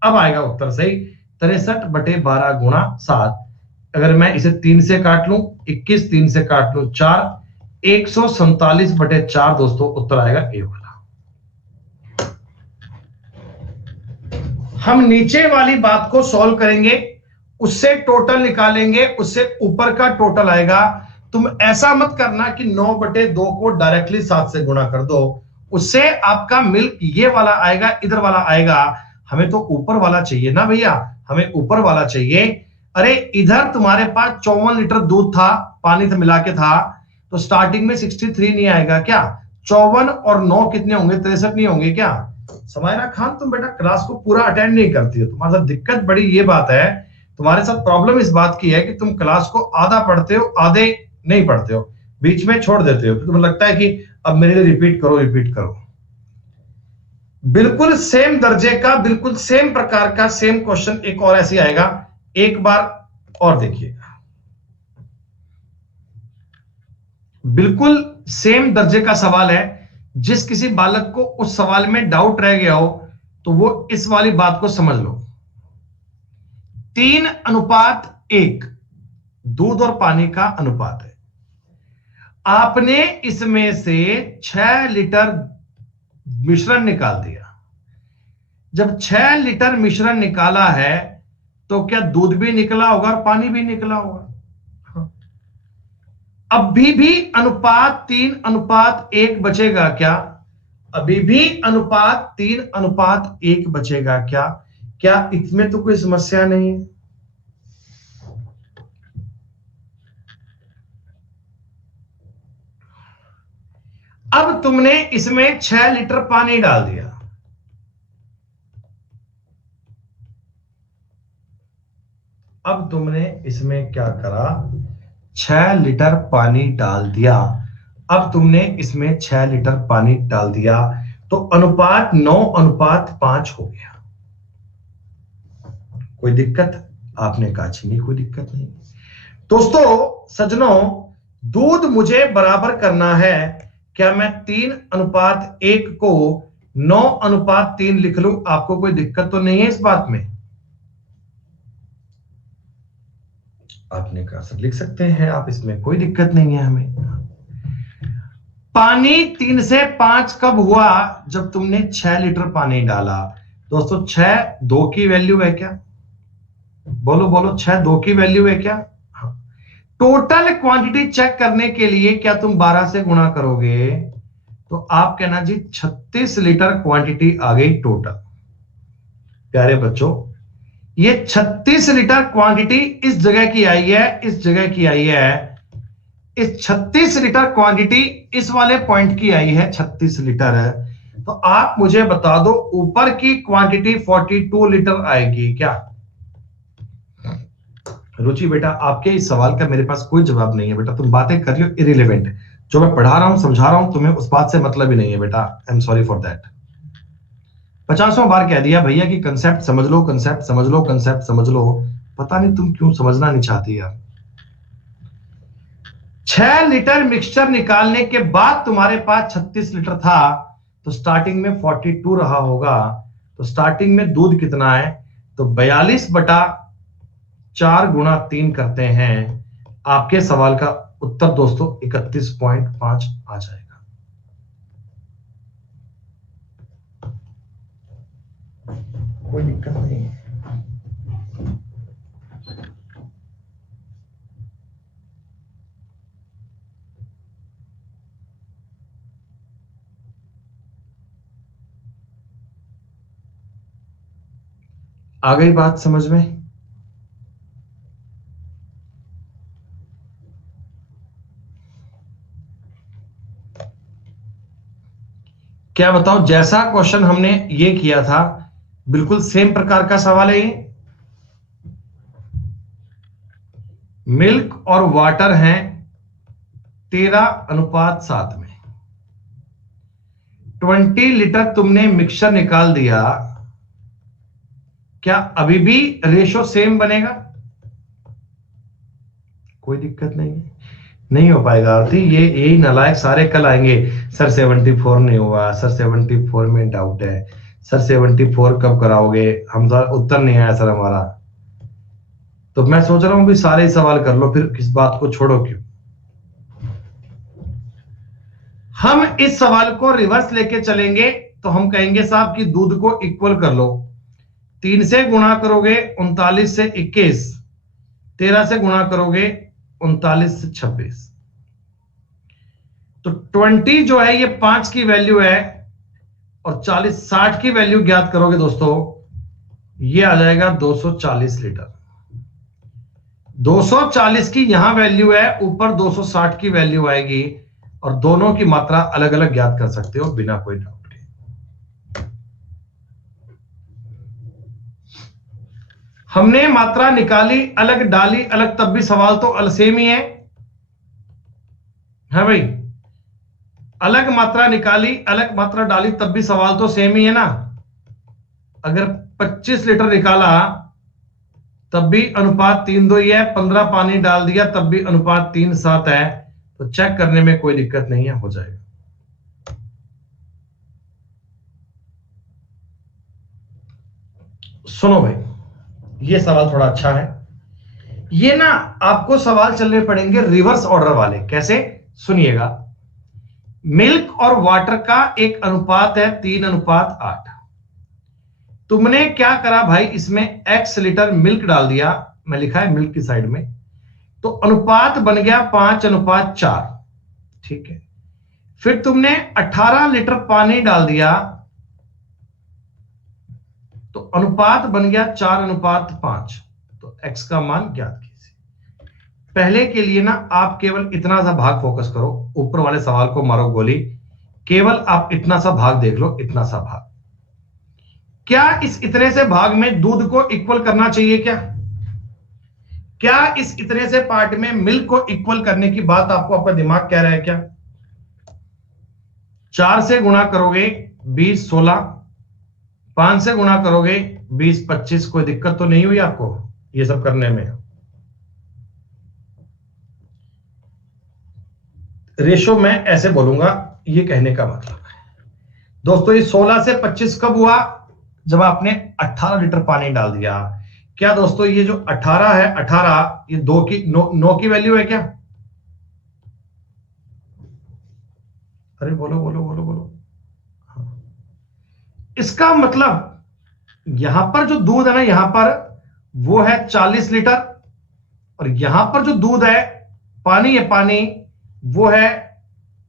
अब आएगा उत्तर सही। 63/12 गुणा 7, अगर मैं इसे 3 से काट लूं 21, 3 से काट लूं 4, 147/4 दोस्तों उत्तर आएगा ए वाला। हम नीचे वाली बात को सॉल्व करेंगे, उससे टोटल निकालेंगे, उससे ऊपर का टोटल आएगा। तुम ऐसा मत करना कि 9/2 को डायरेक्टली 7 से गुणा कर दो, उससे आपका मिल्क ये वाला आएगा, इधर वाला आएगा। हमें तो ऊपर वाला चाहिए ना भैया, हमें ऊपर वाला चाहिए। अरे इधर तुम्हारे पास 54 लीटर दूध था, पानी से मिला के था, तो स्टार्टिंग में 63 नहीं आएगा क्या? 54 और 9 कितने होंगे? 63 नहीं होंगे क्या? समायरा खान तुम बेटा क्लास को पूरा अटेंड नहीं करती हो, तुम्हारे साथ दिक्कत बड़ी ये बात है, तुम्हारे साथ प्रॉब्लम इस बात की है कि तुम क्लास को आधा पढ़ते हो, आधे नहीं पढ़ते हो, बीच में छोड़ देते हो, तुम्हें लगता है कि अब मेरे लिए रिपीट करो रिपीट करो। बिल्कुल सेम दर्जे का, बिल्कुल सेम प्रकार का सेम क्वेश्चन एक और ऐसे आएगा, एक बार और देखिएगा। बिल्कुल सेम दर्जे का सवाल है, जिस किसी बालक को उस सवाल में डाउट रह गया हो तो वो इस वाली बात को समझ लो। 3:1 दूध और पानी का अनुपात है, आपने इसमें से 6 लीटर मिश्रण निकाल दिया। जब 6 लीटर मिश्रण निकाला है तो क्या दूध भी निकला होगा और पानी भी निकला होगा? अभी भी अनुपात 3:1 बचेगा क्या? अभी भी अनुपात 3:1 बचेगा क्या? क्या इसमें तो कोई समस्या नहीं है? अब तुमने इसमें 6 लीटर पानी डाल दिया, अब तुमने इसमें क्या करा? 6 लीटर पानी डाल दिया। अब तुमने इसमें 6 लीटर पानी डाल दिया तो अनुपात 9:5 हो गया। कोई दिक्कत? आपने कहा जी नहीं कोई दिक्कत नहीं। दोस्तों सज्जनों, दूध मुझे बराबर करना है, क्या मैं 3:1 को 9:3 लिख लूं? आपको कोई दिक्कत तो नहीं है इस बात में? आपने कहा सर लिख सकते हैं आप, इसमें कोई दिक्कत नहीं है हमें। पानी 3 से 5 कब हुआ? जब तुमने 6 लीटर पानी डाला। दोस्तों 6 2 की वैल्यू है क्या? बोलो बोलो, 6 2 की वैल्यू है क्या? हाँ। टोटल क्वांटिटी चेक करने के लिए क्या तुम 12 से गुणा करोगे? तो आप कहना जी 36 लीटर क्वांटिटी आ गई टोटल। प्यारे बच्चों, ये 36 लीटर क्वांटिटी इस जगह की आई है, इस जगह की आई है, इस 36 लीटर क्वांटिटी इस वाले पॉइंट की आई है, 36 लीटर है। तो आप मुझे बता दो ऊपर की क्वांटिटी 42 लीटर आएगी क्या? रुचि बेटा आपके इस सवाल का मेरे पास कोई जवाब नहीं है बेटा, तुम बातें कर रही हो इरिलेवेंट। जो मैं पढ़ा रहा हूं समझा रहा हूं तुम्हें उस बात से मतलब ही नहीं है बेटा, I am sorry for that. 50वां बार कह दिया भैया कि कंसेप्ट समझ लो, कंसेप्ट समझ लो, कंसेप्ट समझ लो, पता नहीं तुम क्यों समझना नहीं चाहती यार। 6 लीटर मिक्सचर निकालने के बाद तुम्हारे पास 36 लीटर था, तो स्टार्टिंग में 42 रहा होगा। तो स्टार्टिंग में दूध कितना है? तो 42/4 गुणा 3 करते हैं, आपके सवाल का उत्तर दोस्तों 31.5 आ जाएगा। कोई दिक्कत नहीं है। आ गई बात समझ में? क्या बताओ, जैसा क्वेश्चन हमने ये किया था बिल्कुल सेम प्रकार का सवाल है ये। मिल्क और वाटर हैं 13:7 में। 20 लीटर तुमने मिक्सचर निकाल दिया, क्या अभी भी रेशो सेम बनेगा? कोई दिक्कत नहीं है, नहीं हो पाएगा आरती। ये यही नालायक सारे कल आएंगे, सर 74 नहीं हुआ, सर 74 में डाउट है, सर 74 कब कराओगे, हम सर उत्तर नहीं आया सर हमारा। तो मैं सोच रहा हूं भी सारे ही सवाल कर लो, फिर किस बात को छोड़ो क्यों। हम इस सवाल को रिवर्स लेके चलेंगे तो हम कहेंगे साहब कि दूध को इक्वल कर लो। 3 से गुणा करोगे 39 से 21, 13 से गुणा करोगे 39 से 26, तो 20 जो है ये 5 की वैल्यू है, और 40 60 की वैल्यू ज्ञात करोगे दोस्तों, ये आ जाएगा 240 लीटर। 240 की यहां वैल्यू है, ऊपर 260 की वैल्यू आएगी, और दोनों की मात्रा अलग अलग ज्ञात कर सकते हो बिना कोई डाउट के। हमने मात्रा निकाली, अलग डाली अलग, तब भी सवाल तो सेम ही है भाई। अलग मात्रा निकाली अलग मात्रा डाली तब भी सवाल तो सेम ही है ना। अगर 25 लीटर निकाला तब भी अनुपात 3:2 ही है, 15 पानी डाल दिया तब भी अनुपात 3:7 है, तो चेक करने में कोई दिक्कत नहीं है, हो जाएगा। सुनो भाई, ये सवाल थोड़ा अच्छा है। ये ना आपको सवाल चलने पड़ेंगे रिवर्स ऑर्डर वाले। कैसे? सुनिएगा। मिल्क और वाटर का एक अनुपात है 3:8। तुमने क्या करा भाई, इसमें x लीटर मिल्क डाल दिया, मैं लिखा है मिल्क की साइड में, तो अनुपात बन गया 5:4। ठीक है। फिर तुमने 18 लीटर पानी डाल दिया, तो अनुपात बन गया 4:5। तो x का मान ज्ञात कीजिए। पहले के लिए ना आप केवल इतना सा भाग फोकस करो, ऊपर वाले सवाल को मारो गोली, केवल आप इतना सा भाग देख लो, इतना सा भाग। क्या इस इतने से भाग में दूध को इक्वल करना चाहिए? क्या इस इतने से पार्ट में मिल्क को इक्वल करने की बात आपको आपका दिमाग कह रहा है क्या? 4 से गुणा करोगे 20 16, 5 से गुणा करोगे 20 25। कोई दिक्कत तो नहीं हुई आपको ये सब करने में? रेशो मैं ऐसे बोलूंगा, ये कहने का मतलब है दोस्तों, ये 16 से 25 कब हुआ? जब आपने 18 लीटर पानी डाल दिया। क्या दोस्तों ये जो 18 है, 18 ये 9 की वैल्यू है क्या? अरे बोलो बोलो बोलो बोलो। हाँ। इसका मतलब यहां पर जो दूध है ना, यहां पर वो है 40 लीटर, और यहां पर जो दूध है, पानी है पानी, वो है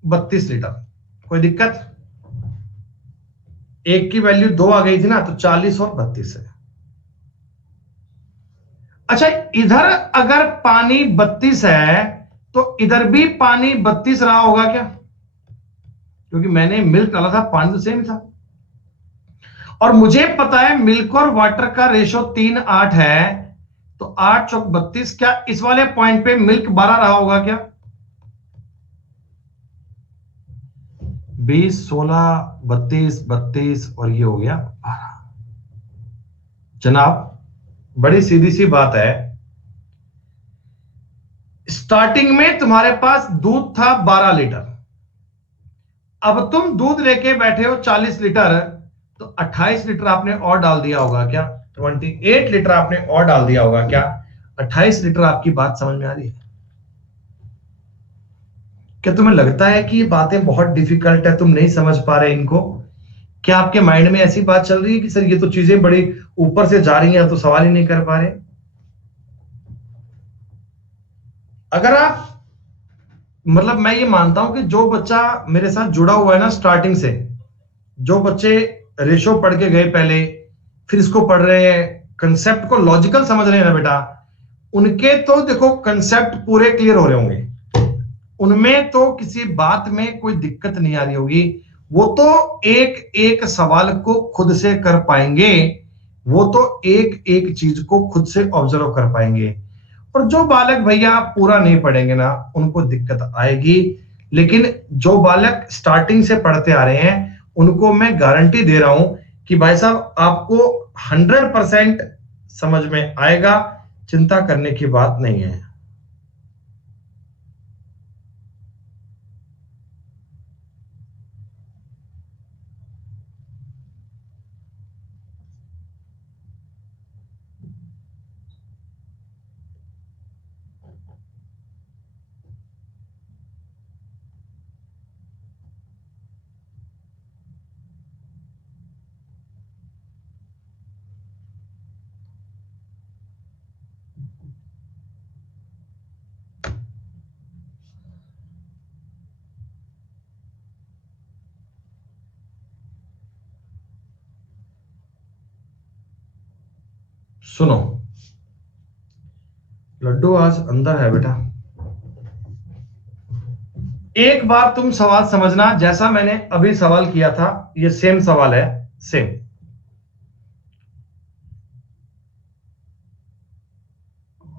32 लीटर। कोई दिक्कत? एक की वैल्यू 2 आ गई थी ना, तो 40 और 32 है। अच्छा, इधर अगर पानी 32 है तो इधर भी पानी 32 रहा होगा क्या? क्योंकि मैंने मिल्क डाला था, पानी तो सेम था, और मुझे पता है मिल्क और वाटर का रेशो 3:8 है, तो 8 चौक 32। क्या इस वाले पॉइंट पे मिल्क 12 रहा होगा क्या? 20 16 32 32 और ये हो गया 12। जनाब बड़ी सीधी सी बात है, स्टार्टिंग में तुम्हारे पास दूध था 12 लीटर, अब तुम दूध लेके बैठे हो 40 लीटर, तो 28 लीटर आपने और डाल दिया होगा क्या? 28 लीटर आपने और डाल दिया होगा क्या? 28 लीटर। आपकी बात समझ में आ रही है? क्या तुम्हें लगता है कि ये बातें बहुत डिफिकल्ट है, तुम नहीं समझ पा रहे इनको? क्या आपके माइंड में ऐसी बात चल रही है कि सर ये तो चीजें बड़ी ऊपर से जा रही हैं, तो सवाल ही नहीं कर पा रहे? अगर आप, मतलब मैं ये मानता हूं कि जो बच्चा मेरे साथ जुड़ा हुआ है ना स्टार्टिंग से, जो बच्चे रेशो पढ़ के गए पहले, फिर इसको पढ़ रहे हैं, कंसेप्ट को लॉजिकल समझ रहे हैं ना बेटा, उनके तो देखो कंसेप्ट पूरे क्लियर हो रहे होंगे, उनमें तो किसी बात में कोई दिक्कत नहीं आ रही होगी। वो तो एक एक सवाल को खुद से कर पाएंगे, वो तो एक एक चीज को खुद से ऑब्जर्व कर पाएंगे। और जो बालक भैया पूरा नहीं पढ़ेंगे ना, उनको दिक्कत आएगी। लेकिन जो बालक स्टार्टिंग से पढ़ते आ रहे हैं, उनको मैं गारंटी दे रहा हूं कि भाई साहब आपको 100% समझ में आएगा, चिंता करने की बात नहीं है। सुनो, लड्डू आज अंदर है बेटा। एक बार तुम सवाल समझना, जैसा मैंने अभी सवाल किया था, ये सेम सवाल है, सेम।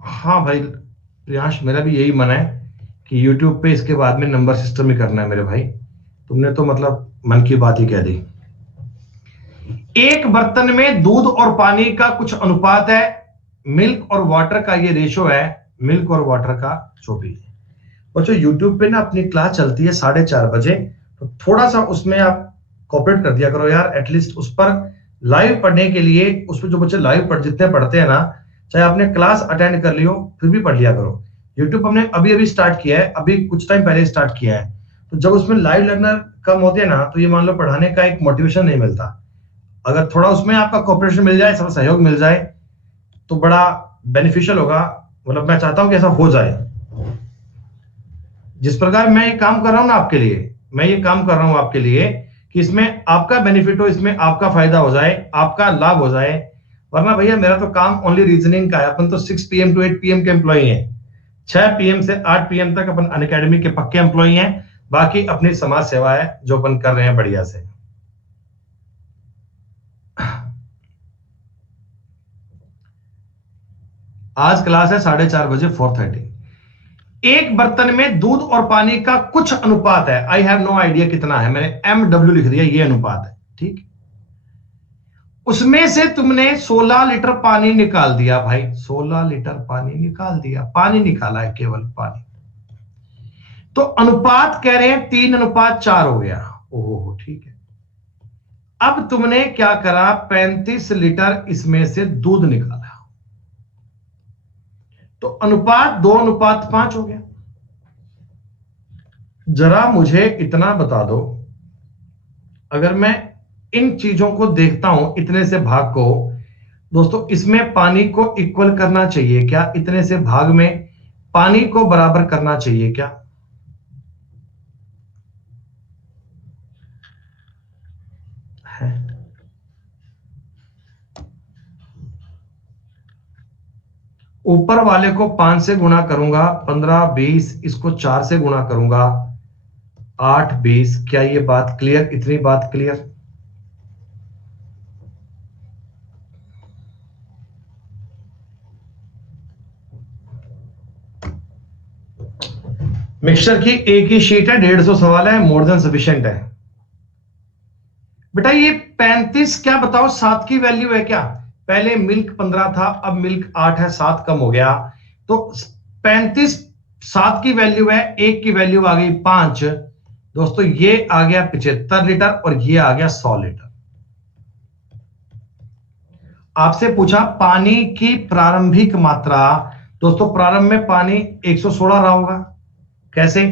हाँ भाई प्रियांश, मेरा भी यही मन है कि YouTube पे इसके बाद में नंबर सिस्टम ही करना है मेरे भाई। तुमने तो मतलब मन की बात ही कह दी। एक बर्तन में दूध और पानी का कुछ अनुपात है, मिल्क और वाटर का ये रेशो है, मिल्क और वाटर का जो भी है। बच्चों यूट्यूब पे ना अपनी क्लास चलती है 4:30 बजे, तो थोड़ा सा उसमें आप कॉपरेट कर दिया करो यार, एटलीस्ट उस पर लाइव पढ़ने के लिए। उस पर जो बच्चे लाइव जितने पढ़ते हैं ना, चाहे आपने क्लास अटेंड कर लियो फिर भी पढ़ लिया करो। यूट्यूब हमने अभी अभी स्टार्ट किया है, अभी कुछ टाइम पहले स्टार्ट किया है, तो जब उसमें लाइव लर्नर कम होते हैं ना, तो ये मान लो पढ़ाने का एक मोटिवेशन नहीं मिलता। अगर थोड़ा उसमें आपका कॉपरेशन मिल जाए, सब सहयोग मिल जाए, तो बड़ा बेनिफिशियल होगा। मतलब मैं चाहता हूं कि ऐसा हो जाए। जिस प्रकार मैं ये काम कर रहा हूं ना आपके लिए, मैं ये काम कर रहा हूं आपके लिए कि इसमें आपका बेनिफिट हो, इसमें आपका फायदा हो जाए, आपका लाभ हो जाए। वरना भैया मेरा तो काम ओनली रीजनिंग का है। अपन तो 6 PM to 8 PM के एम्प्लॉई हैं, 6 PM से 8 PM तक अपन अनअकैडमी के पक्के एम्प्लॉई हैं। बाकी अपनी समाज सेवा है जो अपन कर रहे हैं बढ़िया से। आज क्लास है 4:30 बजे, 4:30। एक बर्तन में दूध और पानी का कुछ अनुपात है, आई हैव नो आइडिया कितना है, मैंने MW लिख दिया, ये अनुपात है, ठीक। उसमें से तुमने 16 लीटर पानी निकाल दिया भाई, 16 लीटर पानी निकाल दिया, पानी निकाला है, केवल पानी। तो अनुपात कह रहे हैं 3:4 हो गया। ओहो ठीक है। अब तुमने क्या करा, 35 लीटर इसमें से दूध निकाला, तो अनुपात 2:5 हो गया। जरा मुझे इतना बता दो, अगर मैं इन चीजों को देखता हूं, इतने से भाग को, दोस्तों इसमें पानी को इक्वल करना चाहिए क्या? इतने से भाग में पानी को बराबर करना चाहिए क्या? है ऊपर वाले को 5 से गुणा करूंगा, 15 20, इसको 4 से गुणा करूंगा, 8 20। क्या ये बात क्लियर? इतनी बात क्लियर? मिक्सचर की एक ही शीट है, 150 सवाल है, मोर देन सफिशिएंट है बेटा। ये 35 क्या बताओ, 7 की वैल्यू है क्या? पहले मिल्क 15 था, अब मिल्क 8 है, 7 कम हो गया, तो 35 7 की वैल्यू है, 1 की वैल्यू आ गई 5। दोस्तों ये आ गया 75 लीटर और ये आ गया 100 लीटर। आपसे पूछा पानी की प्रारंभिक मात्रा, दोस्तों प्रारंभ में पानी 116 रहा होगा। कैसे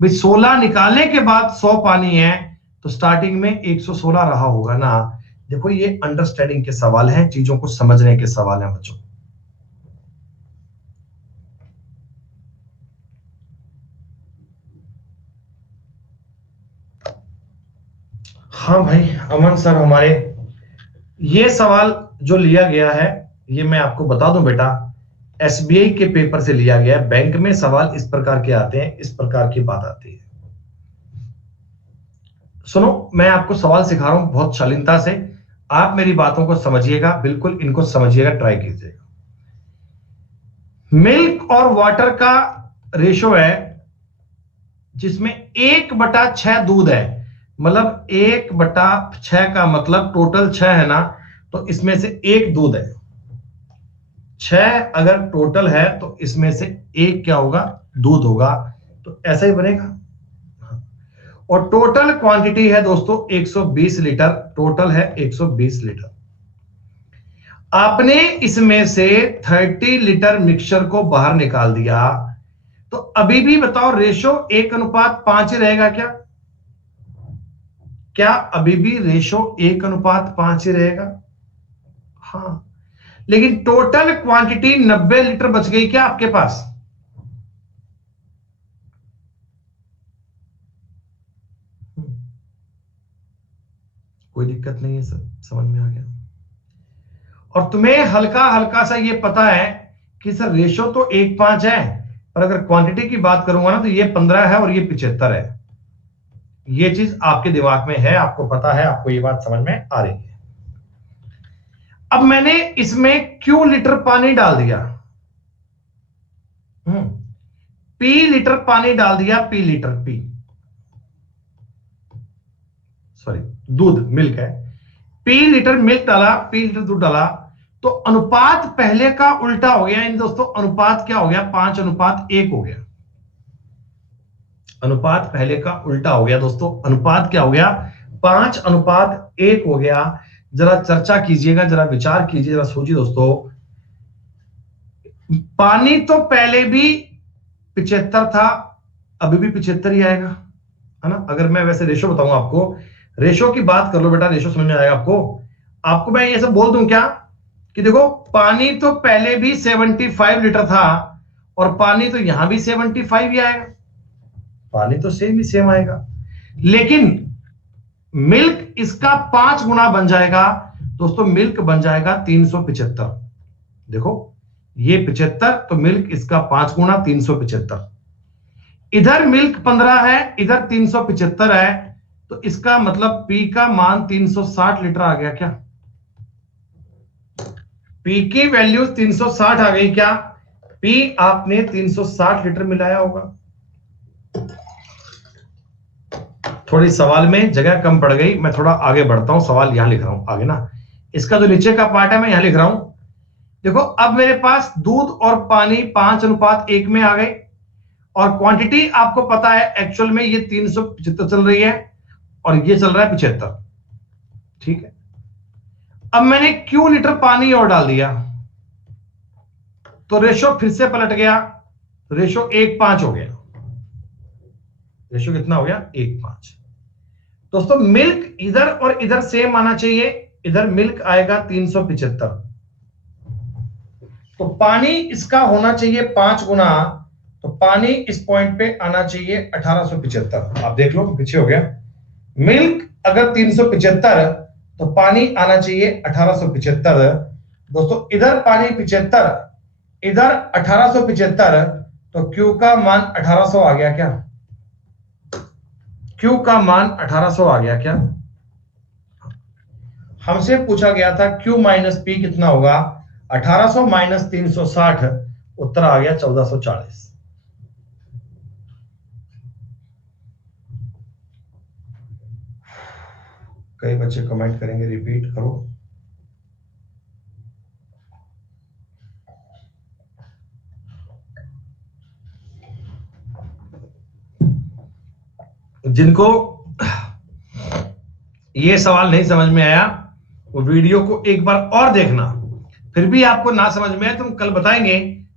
भाई, 16 निकालने के बाद 100 पानी है, तो स्टार्टिंग में 116 रहा होगा ना। देखो ये अंडरस्टैंडिंग के सवाल हैं, चीजों को समझने के सवाल हैं बच्चों। हाँ भाई अमन सर, हमारे ये सवाल जो लिया गया है, ये मैं आपको बता दूं बेटा, SBI के पेपर से लिया गया है। बैंक में सवाल इस प्रकार के आते हैं, इस प्रकार की बात आती है। सुनो, मैं आपको सवाल सिखा रहा हूं बहुत शालीनता से, आप मेरी बातों को समझिएगा, बिल्कुल इनको समझिएगा, ट्राई कीजिएगा। मिल्क और वाटर का रेशो है जिसमें 1/6 दूध है। मतलब 1/6 का मतलब टोटल 6 है ना, तो इसमें से एक दूध है। 6 अगर टोटल है तो इसमें से एक क्या होगा, दूध होगा। तो ऐसा ही बनेगा। और टोटल क्वांटिटी है दोस्तों 120 लीटर, टोटल है 120 लीटर। आपने इसमें से 30 लीटर मिक्सचर को बाहर निकाल दिया, तो अभी भी बताओ रेशो 1:5 ही रहेगा क्या? क्या अभी भी रेशो 1:5 ही रहेगा? हाँ। लेकिन टोटल क्वांटिटी 90 लीटर बच गई क्या आपके पास? कोई दिक्कत नहीं है सर, समझ में आ गया। और तुम्हें हल्का हल्का सा ये पता है कि सर रेशो तो 1:5 है, पर अगर क्वांटिटी की बात करूंगा ना तो ये 15 है और ये 75 है। ये चीज आपके दिमाग में है, आपको पता है, आपको ये बात समझ में आ रही है। अब मैंने इसमें क्यू लीटर पानी डाल दिया, पी लीटर पानी डाल दिया, पी लीटर, पी सॉरी दूध, मिल्क है, पी लीटर मिल्क डाला, पी लीटर दूध डाला, तो अनुपात पहले का उल्टा हो गया। इन दोस्तों अनुपात क्या हो गया, 5:1 हो गया। अनुपात पहले का उल्टा हो गया दोस्तों, अनुपात क्या हो गया, 5:1 हो गया। जरा चर्चा कीजिएगा, जरा विचार कीजिए, जरा सोचिए दोस्तों। पानी तो पहले भी 75 था, अभी भी 75 ही आएगा, है ना? अगर मैं वैसे रेशो बताऊंगा आपको, रेशो की बात कर लो बेटा, रेशो समझ में आएगा आपको। आपको मैं ये सब बोल दूं क्या कि देखो पानी तो पहले भी 75 लीटर था, और पानी तो यहां भी 75 ही आएगा, पानी तो सेम ही सेम आएगा। लेकिन मिल्क इसका 5 गुना बन जाएगा दोस्तों, मिल्क बन जाएगा 375। देखो ये 75, तो मिल्क इसका 5 गुना 375। इधर मिल्क 15 है, इधर 375 है, तो इसका मतलब पी का मान 360 लीटर आ गया क्या? पी की वैल्यू 360 आ गई क्या? पी आपने 360 लीटर मिलाया होगा। थोड़ी सवाल में जगह कम पड़ गई, मैं थोड़ा आगे बढ़ता हूं, सवाल यहां लिख रहा हूं आगे ना, इसका जो नीचे का पार्ट है मैं यहां लिख रहा हूं। देखो अब मेरे पास दूध और पानी 5:1 में आ गए, और क्वांटिटी आपको पता है एक्चुअल में ये 375 चल रही है, और ये चल रहा है 75। ठीक है, अब मैंने क्यू लीटर पानी और डाल दिया, तो रेशो फिर से पलट गया, रेशो 1:5 हो गया। रेशो कितना हो गया, 1:5। दोस्तों मिल्क इधर और इधर सेम आना चाहिए, इधर मिल्क आएगा 375, तो पानी इसका होना चाहिए 5 गुना, तो पानी इस पॉइंट पे आना चाहिए 1875। आप देख लो पीछे हो गया, मिल्क अगर 375 तो पानी आना चाहिए 1875। दोस्तों इधर पानी 75, इधर 1875, तो क्यू का मान 1800 आ गया क्या? क्यू का मान 1800 आ गया क्या? हमसे पूछा गया था क्यू माइनस पी कितना होगा, 1800 माइनस 360, उत्तर आ गया 1440। कई बच्चे कमेंट करेंगे रिपीट करो। जिनको ये सवाल नहीं समझ में आया वो वीडियो को एक बार और देखना, फिर भी आपको ना समझ में आए तो हम कल बताएंगे,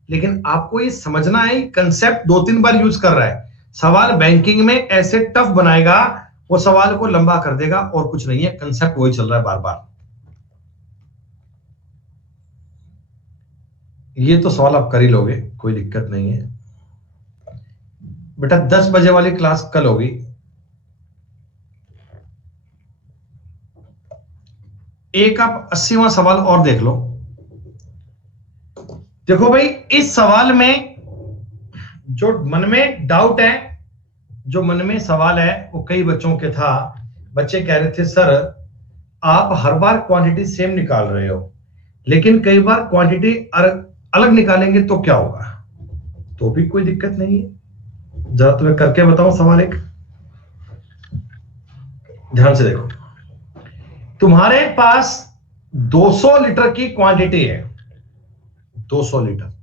लेकिन आपको ये समझना है कंसेप्ट 2-3 बार यूज कर रहा है। सवाल बैंकिंग में ऐसे टफ बनाएगा, वो सवाल को लंबा कर देगा, और कुछ नहीं है, कंसेप्ट वही चल रहा है बार बार। ये तो सवाल आप कर ही लोगे, कोई दिक्कत नहीं है बेटा। 10 बजे वाली क्लास कल होगी। एक आप 80वां सवाल और देख लो। देखो भाई इस सवाल में जो मन में डाउट है, जो मन में सवाल है, वो कई बच्चों के था। बच्चे कह रहे थे सर आप हर बार क्वांटिटी सेम निकाल रहे हो, लेकिन कई बार क्वांटिटी अलग निकालेंगे तो क्या होगा? तो भी कोई दिक्कत नहीं है, जरा तुम्हें करके बताऊं सवाल एक। ध्यान से देखो, तुम्हारे पास 200 लीटर की क्वांटिटी है, 200 लीटर,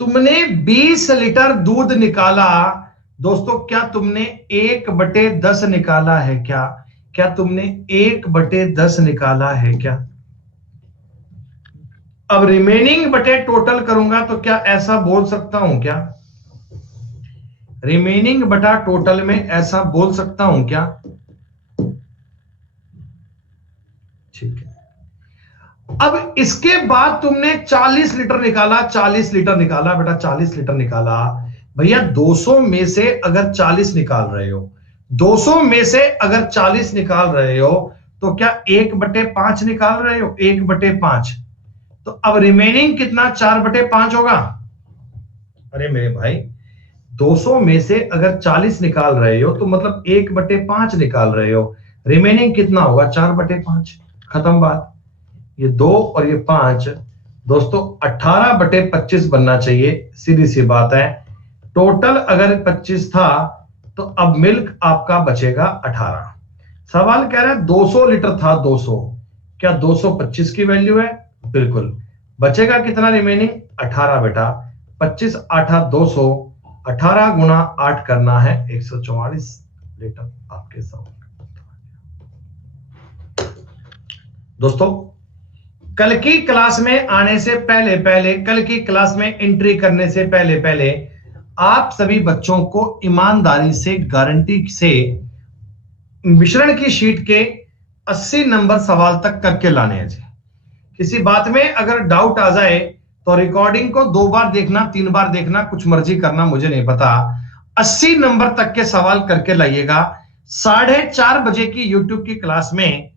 तुमने 20 लीटर दूध निकाला। दोस्तों क्या तुमने 1/10 निकाला है क्या? क्या तुमने 1/10 निकाला है क्या? अब रिमेनिंग बटे टोटल करूंगा तो क्या ऐसा बोल सकता हूं क्या? रिमेनिंग बटा टोटल में ऐसा बोल सकता हूं क्या? ठीक है। अब इसके बाद तुमने 40 लीटर निकाला, 40 लीटर निकाला बेटा, 40 लीटर निकाला। भैया 200 में से अगर 40 निकाल रहे हो, 200 में से अगर 40 निकाल रहे हो तो क्या 1/5 निकाल रहे हो? 1/5। तो अब रिमेनिंग कितना? 4/5 होगा। अरे मेरे भाई 200 में से अगर 40 निकाल रहे हो तो मतलब 1/5 निकाल रहे हो, रिमेनिंग कितना होगा? 4/5। खत्म बात। ये 2 और ये 5, दोस्तों 18/25 बनना चाहिए। सीधी सी बात है, टोटल अगर 25 था तो अब मिल्क आपका बचेगा 18। सवाल कह रहा है 200 लीटर था, 200, क्या 225 की वैल्यू है? बिल्कुल। बचेगा कितना रिमेनिंग? 18 बेटा। 25 8 200, 18 गुना 8 करना है 144 लीटर आपके सवाल। दोस्तों कल की क्लास में आने से पहले पहले, कल की क्लास में एंट्री करने से पहले पहले आप सभी बच्चों को ईमानदारी से, गारंटी से मिश्रण की शीट के 80 नंबर सवाल तक करके लाने हैं जी। किसी बात में अगर डाउट आ जाए तो रिकॉर्डिंग को 2 बार देखना, 3 बार देखना, कुछ मर्जी करना, मुझे नहीं पता। 80 नंबर तक के सवाल करके लाइएगा। 4:30 बजे की यूट्यूब की क्लास में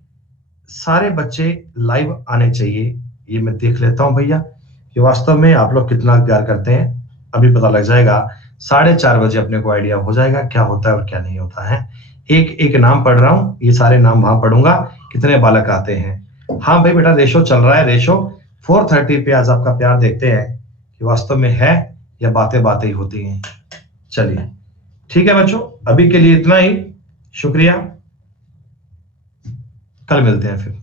सारे बच्चे लाइव आने चाहिए। ये मैं देख लेता हूं भैया कि वास्तव में आप लोग कितना प्यार करते हैं, अभी पता लग जाएगा। 4:30 बजे अपने को आइडिया हो जाएगा क्या होता है और क्या नहीं होता है। एक एक नाम पढ़ रहा हूं, ये सारे नाम वहां पढ़ूंगा, कितने बालक आते हैं। हाँ भाई बेटा, रेशो चल रहा है, रेशो 430 पे। आज आपका प्यार देखते हैं कि वास्तव में है या बातें बातें ही होती हैं। चलिए ठीक है बच्चों, अभी के लिए इतना ही। शुक्रिया, कल मिलते हैं फिर।